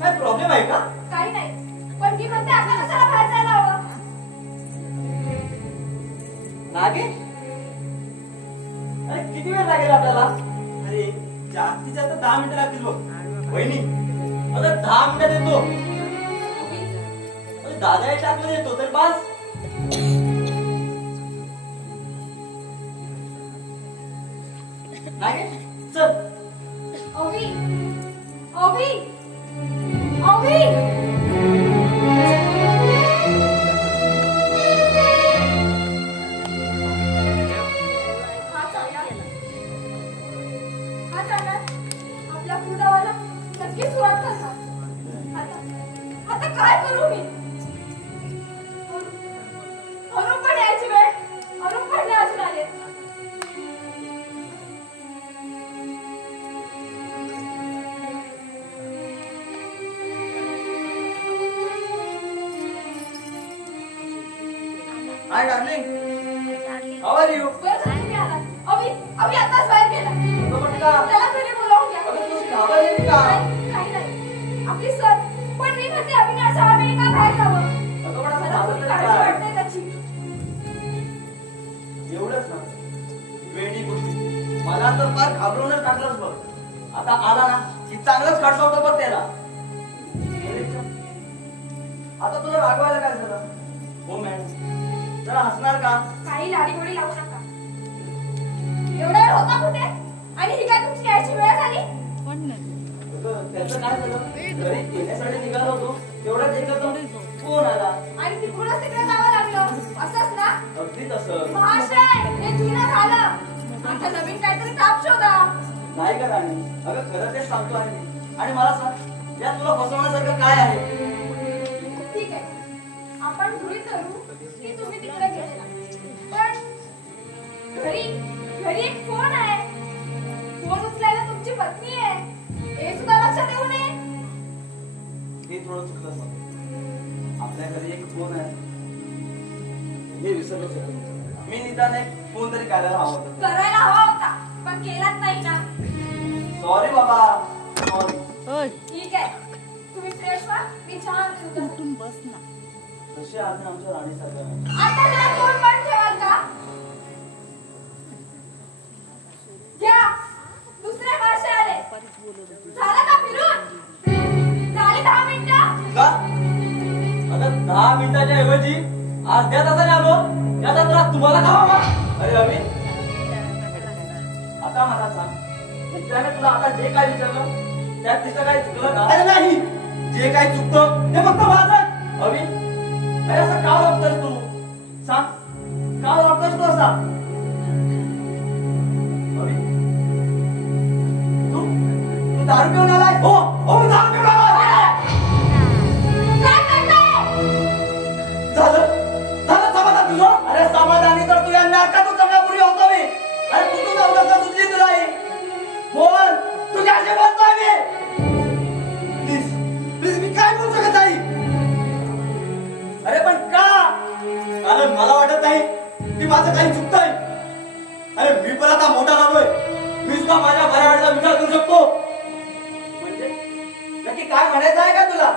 काय प्रॉब्लेम आहे का? काही नाही, पण मी म्हणते आता कशाला बाहेर जायला हवं? नागे, अरे किती वेळ लागेल आपल्याला? अरे जास्तीत जास्त 10 मिनिटं लागतील बघ. वहिनी, अगं 10 मिनिटात येतो. अरे दादा एक टाकलं येतो तर बस. नागे चल. अवी अवी अवी हा चालणार आपला कुडावाला नक्की सुरुवात करणार. आता काय करू मी? अरुण पण यायची वेळ. अरुण पण नाही अजून आले. Hi darling, how are you? बरं झालं तुम्ही आलात. अवी आताच बाहेर गेला. बघ का? त्याला घरी बोलावून घ्या. अगं तू घाबरलेली का? काही नाही. आपली सर पण मी म्हणते अविनाश वेळी का बाहेर जावं? अगं पण असं मला खूप घाबरलेलं काळजी काय? वाटते त्याची. एवढंच ना वेडी गोष्टी. मला तर फार घाबरवूनच टाकलंच बघ. आता आला ना की चांगलंच काढतो होतं बघ त्याला. अरे च्छा. आता तुला रागवायला काय झालं? हो मॅडम, जरा हसणार का? काही लाडीगोडी लावू नका. एवढा वेळ होता कुठे? आणि ही काय तुमची यायची वेळ झाली? अगं, त्याचं काय झालं? घरी येण्यासाठी निघालो होतो, तेवढ्यात एकच फोन आला. आणि तिकडूनच तिकडे जावं लागलं. असंच ना? अगदी तसं. महाशय, हे जुनं झालं. आता नवीन काहीतरी काम शोधा. नाही का राणी? अगं खरं तेच सांगतो आहे मी. आणि मला सांग, यात तुला फसवण्यासारखं काय आहे? ठीक आहे, आपण गृहीत धरू की तुम्ही तिकडे गेलेला. पण घरी एक फोन आहे. फोन उचलायला तुमची पत्नी आहे. हे सुद्धा लक्षात येऊ नये. हे थोडं चुकलं मग. आपल्या घरी एक फोन आहे हे विसरलोच होतो. मी निदान एक फोन तरी करायला हवा होता. करायला हवा होता, पण केलाच नाही ना. सॉरी बाबा, सॉरी. ठीक आहे, तुम्ही फ्रेश व्हा. मी चहा आणते तुमच्यासाठी. तशी आपण आमच्या राणीसारखं आता जरा फोन बंद ठेवाल का? घ्या, दुसरे मासे आले. झालं का फिरून? झाली 10 मिनिटं? का? आता 10 मिनिटाच्या ऐवजी अर्ध्या तासाने आलो. याचा त्रास तुम्हाला का बाबा? अरे अभि, आता मला सांग, मित्राने तुला आता जे काय विचारलं त्यात तिचं काही चुकलं का? अरे नाही, जे काही चुकतं ते फक्त माझं. अभि, अरे असं का वागतोस तू? सांग, का वागतोस तू असा? अभि, तू दारू पिऊन आलाय? हो हो, दारू पिऊन आलाय. काय करताय? झालं समाधान तुझं? अरे समाधानी तर तू या नाटकातून कमल्यापूर्वी होतो मी. अरे कुठून अवकाश सुचली तुला ही? बोल, तुझ्याशी बोलतोय मी. प्लीज मी काय बोलू शकत नाही. अरे पण का? अरे मला वाटत नाही की माझं काही चुकतंय. अरे मी पण आता मोठा झालोय. मी सुद्धा माझ्या बऱ्यावाडीचा विचार करू शकतो. म्हणजे नक्की काय म्हणायचं आहे का तुला?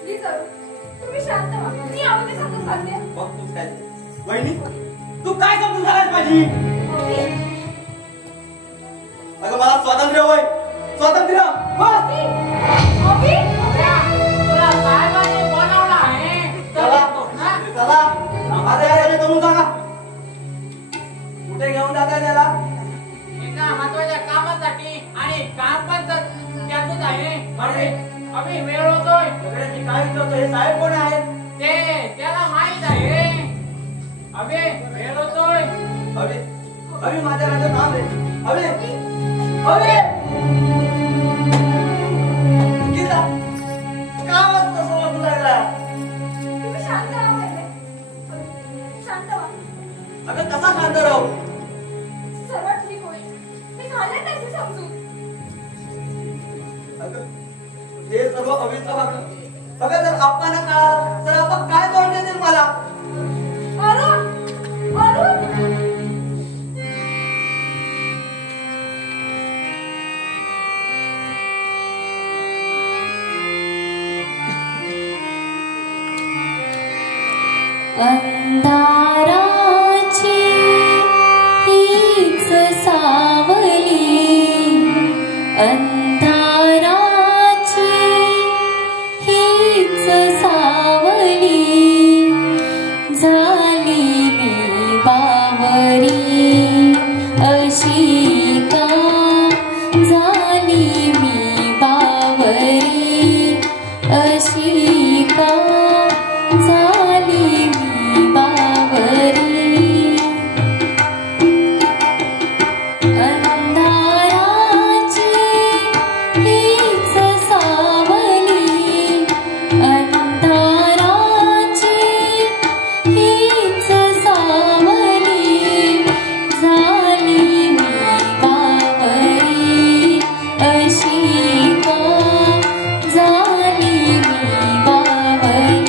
प्लीज विचारू. तुम्ही शांत व्हा. मी अवनी समजून सांगते. बघ तूच काय वहिनी तू काय समजून सांगायची माझी अवनी, अगं मला स्वातंत्र्य होय स्वातंत्र्य बस अवनी, तुला साहेबांनी बोलावलं आहे तर चला येतो ना? चला माझ्या यायला करून सांगा कुठे घेऊन जाताय त्याला एका महत्वाच्या कामासाठी आणि काम पण तर त्यातच आहे. अरे आम्ही वेळ होतोय. सगळे मी काय विचारतो हे साहेब कोण आहेत ते त्याला माहित आहे. आम्ही वेळ होतोय. अरे अरे माझ्या राजा नाव रे अरे अरे किती का वाजता समोर राहिला तुम्ही शांत राहा पहिले. शांत व्हा. अगं कसा शांत राहू सर्व ठीक होईल. मी झाले त्याची समजून. अगं हे सर्व अवित्र वागणं अगं जर आपण कळा तर आपण काय करून देतील मला अरुण, अरुण, अंधाराची हीच सावली, अंधाराची हीच सावली, झाली मी बावरी अशी का, झाली मी बावरी अशी का, झाली मी बावरी. अंधाराची हीच सावली, अंधाराची हीच सावली, झाली मी बावरी अशी का, झाली मी बावरी.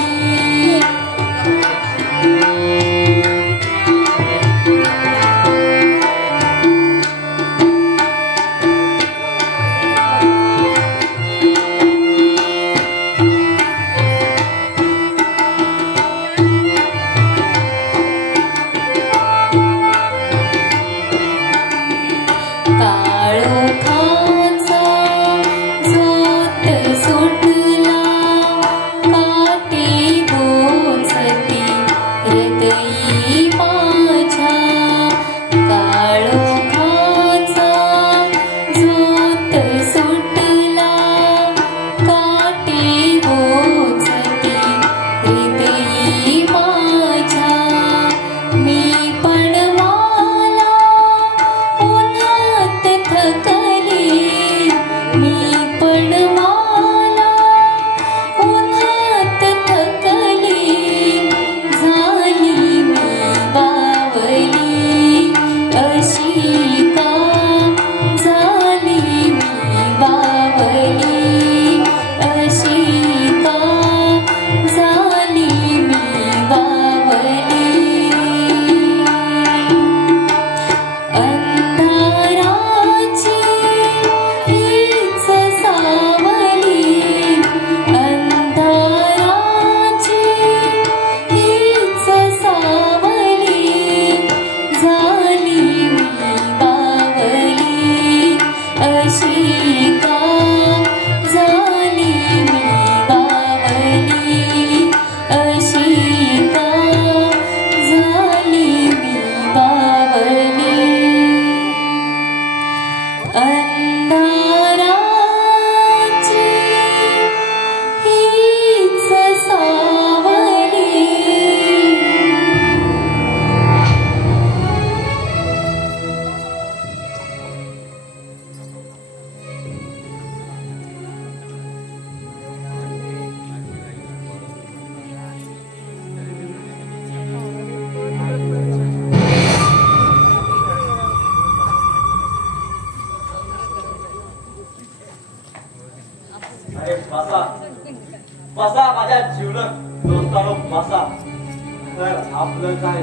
काळोखाचा झोत सुटला, काटे बोचती हृदयी माझ्या, काळोखाचा झोत सुटला, काटे बोचती हृदयी माझ्या, मी पडवाला उन्हात थकली, मी पडवाला उन्हात थकली, झाली मी बावली अशी का, झाली मी बावली अशी का, झाली मी बावली. अंधाराची हीच सावली, अंधाराची हीच सावली, झाली मी बावली अशी का, झाली मी बावली अशी का, झाली मी बावली. अंधाराची हीच सावली. अरे बसा बसा माझ्या जीवनात दोस्तानो बसा तर आपलं काय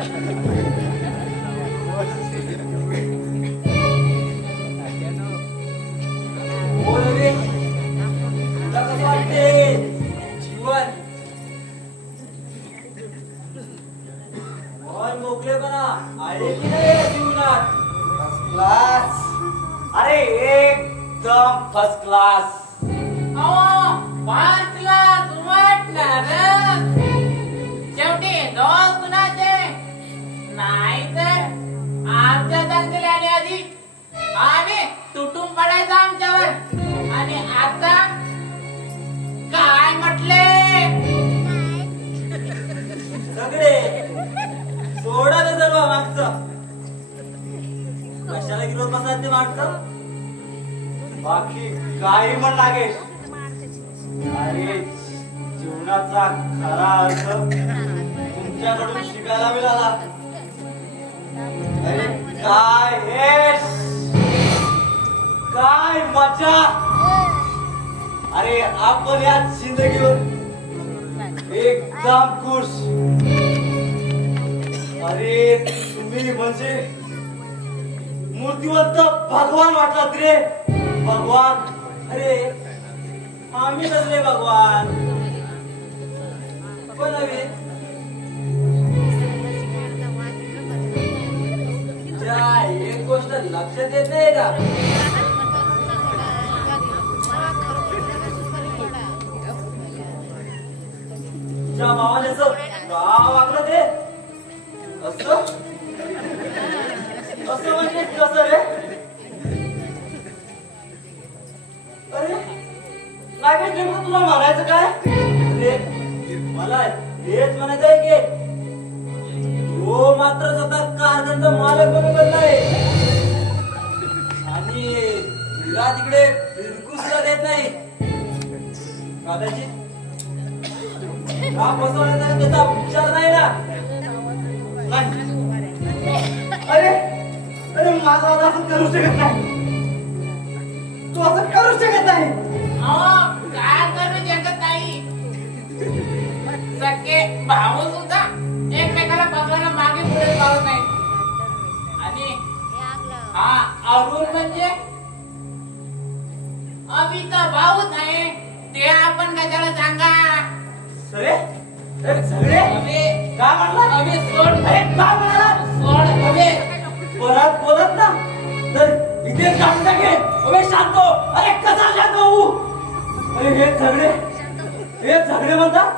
बोल रे, तुला कसं वाटते जीवन? मन मोकळेपणा आहे की नाही या जीवनात? First class. अरे एकदम फर्स्ट क्लास. शेवटी दोन कुणाचे नाही तर आमच्या दंगल्याने आधी आम्ही तुटून पडायचं आमच्यावर आणि आता काय म्हटले सगळे सोडा ना सर्व मागचं. कशाला गिरोध बसायचं ते मागचं? बाकी काही म्हण लागेल. अरे जीवनाचा खरा अर्थ तुमच्याकडून शिकायला मिळाला. अरे काय यश, काय मजा. अरे आपण या जिंदगीवर एकदम खुश. अरे तुम्ही म्हणजे मूर्तिवंत भगवान वाटलात रे. भगवान. अरे आम्ही कसले भगवान पण हवे एक गोष्ट लक्षात येत नाही का? ज्या भावाने असं गाव वागलं ते असं असं म्हणजे कसं रे? अरे काय नेमकं तुला म्हणायचं काय? अरे मला हेच म्हणायचं आहे की तो मात्र स्वतः कारखान्याचा मालक बनून बसलाय आणि तुला तिकडे फिरकू सुद्धा देत नाही. कदाचित का बसवण्याचा त्याचा विचार नाही ना? अरे अरे माझा असं करू शकत नाही. तू असं करू शकत नाही. काय करू शकत नाही. सगळे भाऊ सुद्धा एकमेकाला बघायला मागे पुढे पाहत नाही. आणि हा अरुण म्हणजे अभिचा भाऊच आहे. ते आपण कशाला सांगा? सरे सगळे काय म्हणला? अभि सोड. अरे काय म्हणाला? सोड अभि. परत बोलत ना तर इथे काढून टाकेल. अबे शांत हो. अरे कसा शांत होऊ? अरे हे झगडे म्हणतात.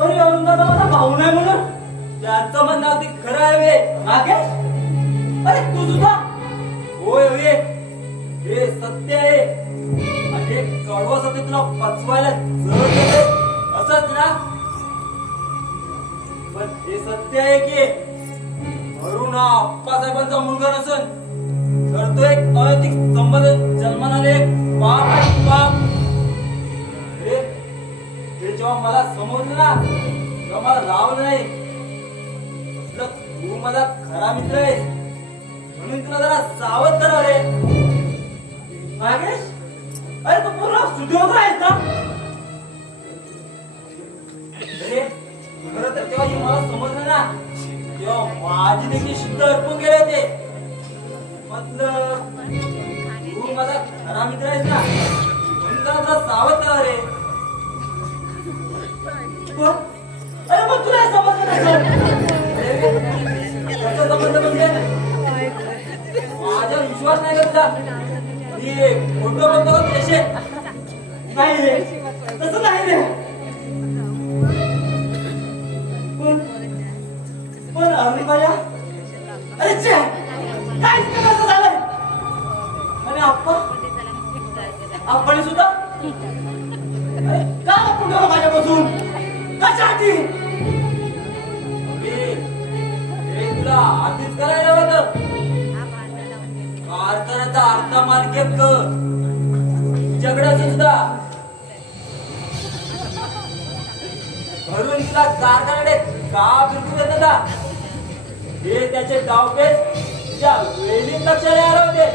अरे अरुंदाचा माझा भाऊ नाही म्हणून त्यांचं म्हणणं अगदी खरं आहे वे नागेश. अरे तू सुद्धा होय होय हे सत्य आहे. आणि हे कडवं सत्य तुला पचवायला जड गेले असंच ना? पण हे सत्य आहे की अरुण हा अप्पासाहेबांचा मुलगा नसून तर तो एक अनैतिक संबंध जन्माला आले पाप आहे पाप. हे जेव्हा मला समजलं ना तेव्हा मला लावलं नाही. तू माझा खरा मित्र आहेस म्हणून तुला जरा सावध करा रे. नागेश अरे तू पूर्ण सुधीवर आहेस ना? खरं तर तेव्हा हे मला समजलं ना तेव्हा माझी देखील शुद्ध अर्पण केले होते. मतलब तू माझा खरा मित्र आहेस ना म्हणून तुला जरा सावध करा रे. अरे मग तुला समजलं नाही कसं समजलं म्हणजे? माझा विश्वास नाही का तुला? मी फोटो बघतो पैसे नाही रे तसं नाही रे. पण अरुणबाया अरे काय कसं झालंय? आणि आपण सुद्धा अरे का कुठं माझ्यापासून कशासाठी? तुला आधीच करायला होतं. कारखान्याचा अर्धा मार्केट झगड्याचं सुद्धा भरून तुला कारखान्याकडे का फिरकू देत होता? हे त्याचे डावपेच तुझ्या वेळीत लक्षात आले होते.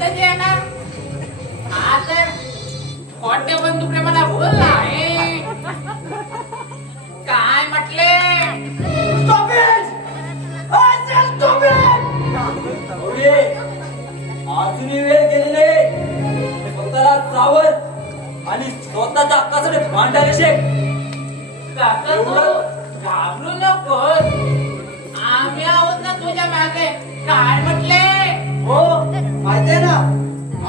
कधी येणार? हा तर खोटे बंधू प्रेमाला बोलला आहे. काय अवे अजूनही वेळ गेली नाही. स्वतःला चावर आणि स्वतःच्या हक्कासाठी भांडायला शेक. काका तू घाबरू नकोस. आम्ही आहोत ना तुझ्या मागे. काय म्हटले? हो माहितीये ना,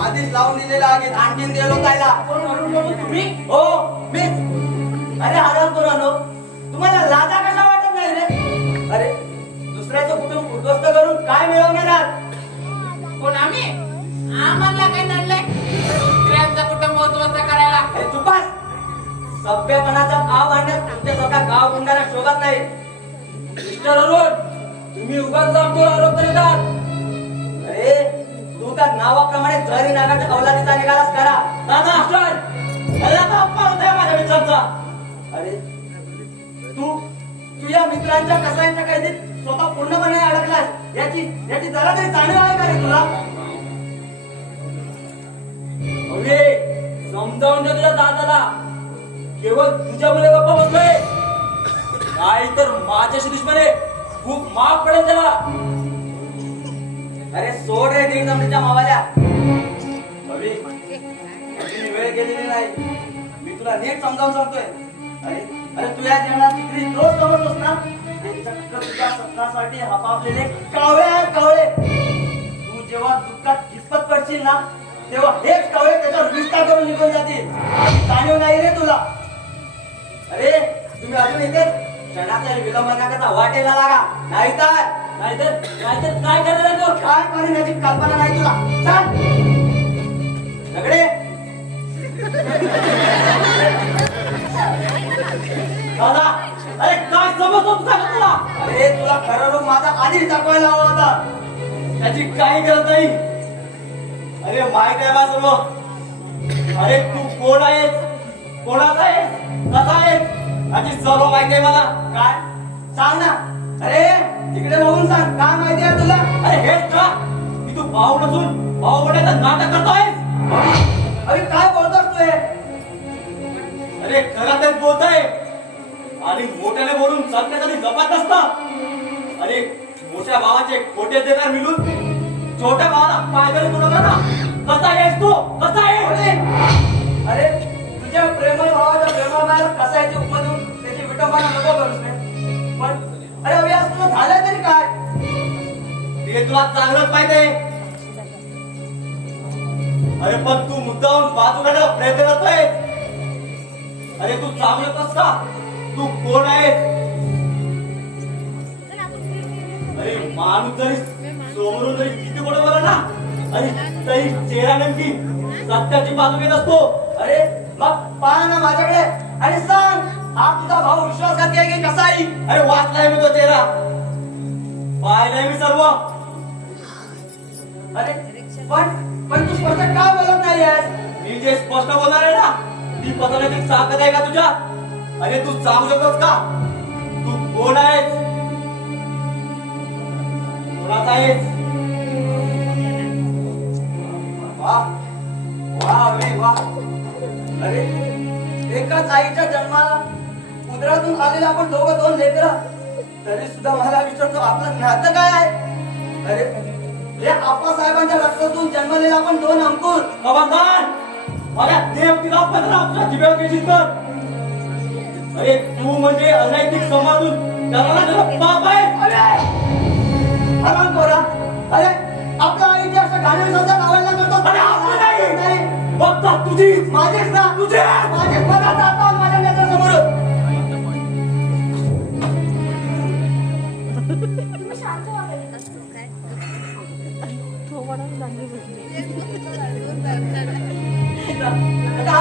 आधीच लावून दिलेला आगीत आणखीन गेलो कायला. तुम्ही हो मीच. अरे आराम करू नो, तुम्हाला लाजा कशा वाटत नाही रे? अरे दुसऱ्याचं कुटुंब उद्ध्वस्त करून काय मिळवणार आहात? कोण आम्ही? आम्हाला काय नडलंय दुसऱ्यांचं कुटुंब उद्ध्वस्त करायला? हे चुपास. सभ्यपणाचा भाव आणण्यात तुमच्यासारखा गाव गुंडाला शोधत नाही. मिस्टर अरुण, तुम्ही उगाच आमच्यावर आरोप करीत आहात. अरे तू का नावाप्रमाणे जरी नागाच्या अवलादीचा निघालाच करा. दादा मिस्टर, याला का अपमान होतोय माझ्या मित्रांचा? अरे तू या मित्रांच्या कसायांच्या कैदीत स्वतः पूर्णपणे अडकलास. याची जरा तरी जाणीव आहे का रे तुला? अरे समजावून दे तुझ्या दादाला. केवळ तुझ्यामुळे गप्पा बसलोय, नाही तर माझ्याशी दुश्मने खूप माफ पडेल त्याला. अरे सोड रे देव जमनीच्या मावाल्या. अरे वेळ गेलेली नाही. मी तुला नीट समजावून सांगतोय. अरे तू या जगात तिकडे रोज समजतोस ना, ते चक्क तुझ्या सत्तासाठी हपापलेले कावळे. तू जेव्हा दुःखात कितपत पडशील ना, तेव्हा हेच कावळे त्याच्यावर विस्तार करून निघून जातील. जाणीव नाही रे तुला. अरे तुम्ही अजून इथे क्षणाचा विलंब न करता वाटेला लागा, नाहीतर काय करणार तो? काय करेन याची कल्पना नाही तुला. चाल सगळे दादा. अरे काय समजतो तुला? अरे तुला खरं रूप माझा आधीच दाखवायला हवा होता. त्याची काही गरज नाही. अरे माहित आहे माझं सर्व. अरे तू कोण आहेस, कोणाचा आहेस, कसा आहेस याची सर्व माहिती आहे मला. काय सांग ना. अरे तिकडे बघून सांग, काय माहिती आहे तुला? अरे हेच का की तू भाऊ नसून भाऊ होण्याचं नाटक करतोय? अरे काय बोलतोस तू? अरे खरं तेच बोलतोय. आणि मोठ्याने बोलून सत्यासाठी जपत नसतं. अरे मोठ्या भावाचे खोटे देणार मिळून छोट्या भावाला पायदळी तुला ना. कसा आहेस तू? कसा आहे? अरे तुझ्या प्रेमळ भावाच्या प्रेमाला कसा याची उपमा देऊन त्याची विटंबना नको करूस नाही. पण अरे अभ्यास तुला झालं तरी काय? ते तुला चांगलंच माहिती. अरे पण तू मुद्दाहून बाजूला प्रयत्न करतोय. अरे तू चांगलं कस का? तू कोण आहेस? अरे माणूस जरी समोरून जरी किती मोठं बोला ना, अरे तरी चेहरा नेमकी सत्याची बाजू घेत असतो. अरे मग पाहा ना माझ्याकडे आणि सांग, हा तुझा भाऊ विश्वासघाती आहे की कसा आहे? अरे वाचलाय मी तो चेहरा, पाहिलाय मी सर्व. अरे पण तू स्पष्ट का बोलत नाही आहेस? मी जे स्पष्ट बोलणार आहे ना, ती पसरण्याची ताकद आहे का तुझ्या? अरे तू सांगू शकतोस का तू कोण आहेस, कोणाचा आहेस? वाह वाह रे वाह. अरे एकाच आईच्या जन्माला उदरातून आलेला आपण दोन लेकरं, तरी सुद्धा मला विचारतो आपलं नातं काय आहे? अरे या आप्पासाहेबांच्या रक्तातून जन्मलेला आपण 2 अंकुर. खबरदार मला देव तिला 15 जिभेवर घेशील तर. अरे तू म्हणजे अनैतिक समाजून त्याला पाप आहे. आराम करा. अरे आपल्या आईची असं घाणेरडे संस्कार लावायला करतो. अरे आपलं नाही फक्त तुझी माझेच ना, तुझे माझे बघा जातो माझ्या नेत्रासमोर. तुम्ही शांत व्हा.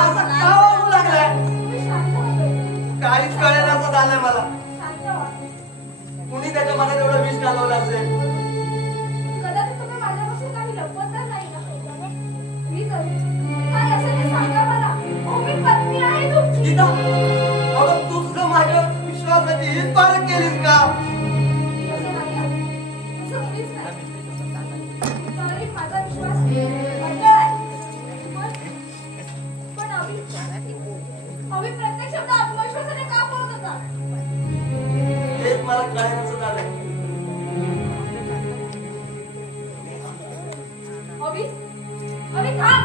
असं का वागू लागलाय? तुम्ही शांत व्हा. काहीच कळेल असं झालंय मला. शांत व्हा. कुणी त्याच्या मनात एवढं विष घालवलं असेल? कदाचित तुम्ही माझ्यापासून काही लपवत तर नाही ना? मी काय असं ते सांगा मला. हो मी पत्नी आहे तुमची. गीता, अगं तू तुझं माझ्यावर विश्वासाची हीच पारख केलीस का? असं नाही आहे. असं मुळीच नाही. तरी माझा विश्वास अटळ आहे. पण अभि प्रत्येक शब्द आत्मविश्वासाने का बोलत होता? तेच मला कळेनासं झालंय. अरे थांब.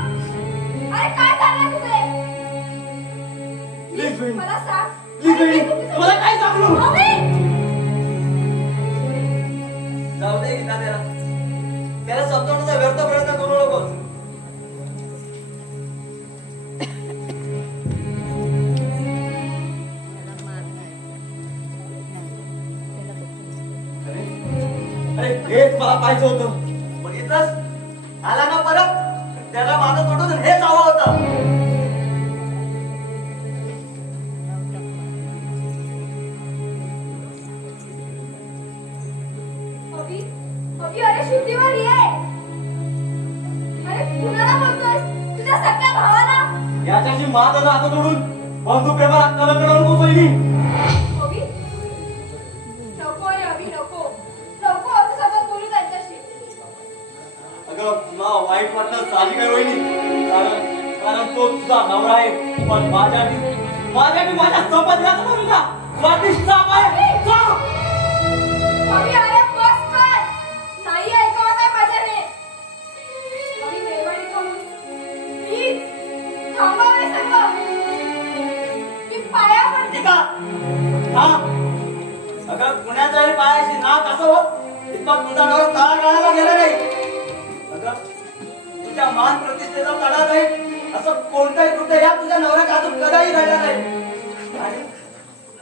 अरे काय झालं तुझे? मला सांग. मला काय सांगू? जाऊ दे गीता त्याला समजवण्याचा व्यर्थ प्रयत्न करू नकोस. अरे हेच मला पाहिजे होतं. बघितलंस आला ना परत. त्याला माझं सोडून हेच हवं होतं. अरे शुद्धीवर ये. अरे कुणाला बोलतोय? तुझ्या सख्या भावाला. याच्याशी माझं नातं जोडून बंधू प्रेमाला कलंक नको पहिली. अभि नको रे अभि नको नको असं सतत बोलू त्यांच्याशी. अगं तुला वाईट वाटणं साहजिक आहे रोहिणी. कारण तो तुझा नवरा आहे. पण माझ्या संपत्तीचा नवरा स्वादिष्ट आहे. अभि अरे बस कर. नाही ऐकवत आहे माझ्याने. अभि मेहरबानी करून प्लीज थांबव हे सगळं. मी पाया पडते. अगं कुणाच्याही पायाशी नाक असावं इतका तुझा नवरा तळा गाळायला गेला नाही. अगं तुझ्या मान प्रतिष्ठेचा तडा नाही असं कोणताही कृत्य या तुझ्या नवऱ्याच्या हातून कदाही घडलं नाही. आणि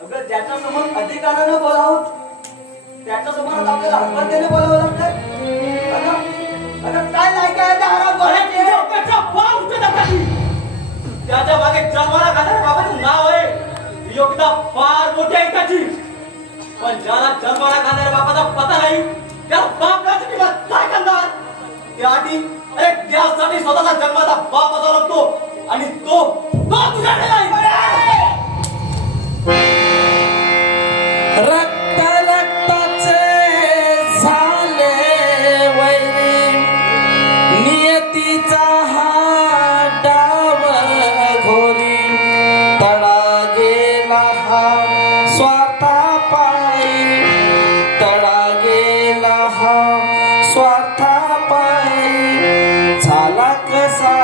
अगं ज्याच्या समोर अधिकारानं बोलावं त्याच्या समोर आपल्याला हक्कतेने बोलावं लागतंय. अगं काय लायकी आहे त्या हराम गोळ्याची? त्याच्या मागे जन्माला घालणाऱ्या बाबाचं नाव आहे. योग्यता फार मोठी आहे त्याची. पण ज्याला जन्माला घालणाऱ्या बाबाचा पता नाही त्याला बापाची किंमत काय करणार? त्यासाठी स्वतःचा जन्माचा बाप असावा लागतो. आणि तो तुझ्याकडे नाही. रक्त रक्ताचे झाले वैरी. नियतीचा हा डाव घोरी. तडा गेला हा स्वार्थापायी. तडा गेला हा स्वार्थापायी. झाला कसा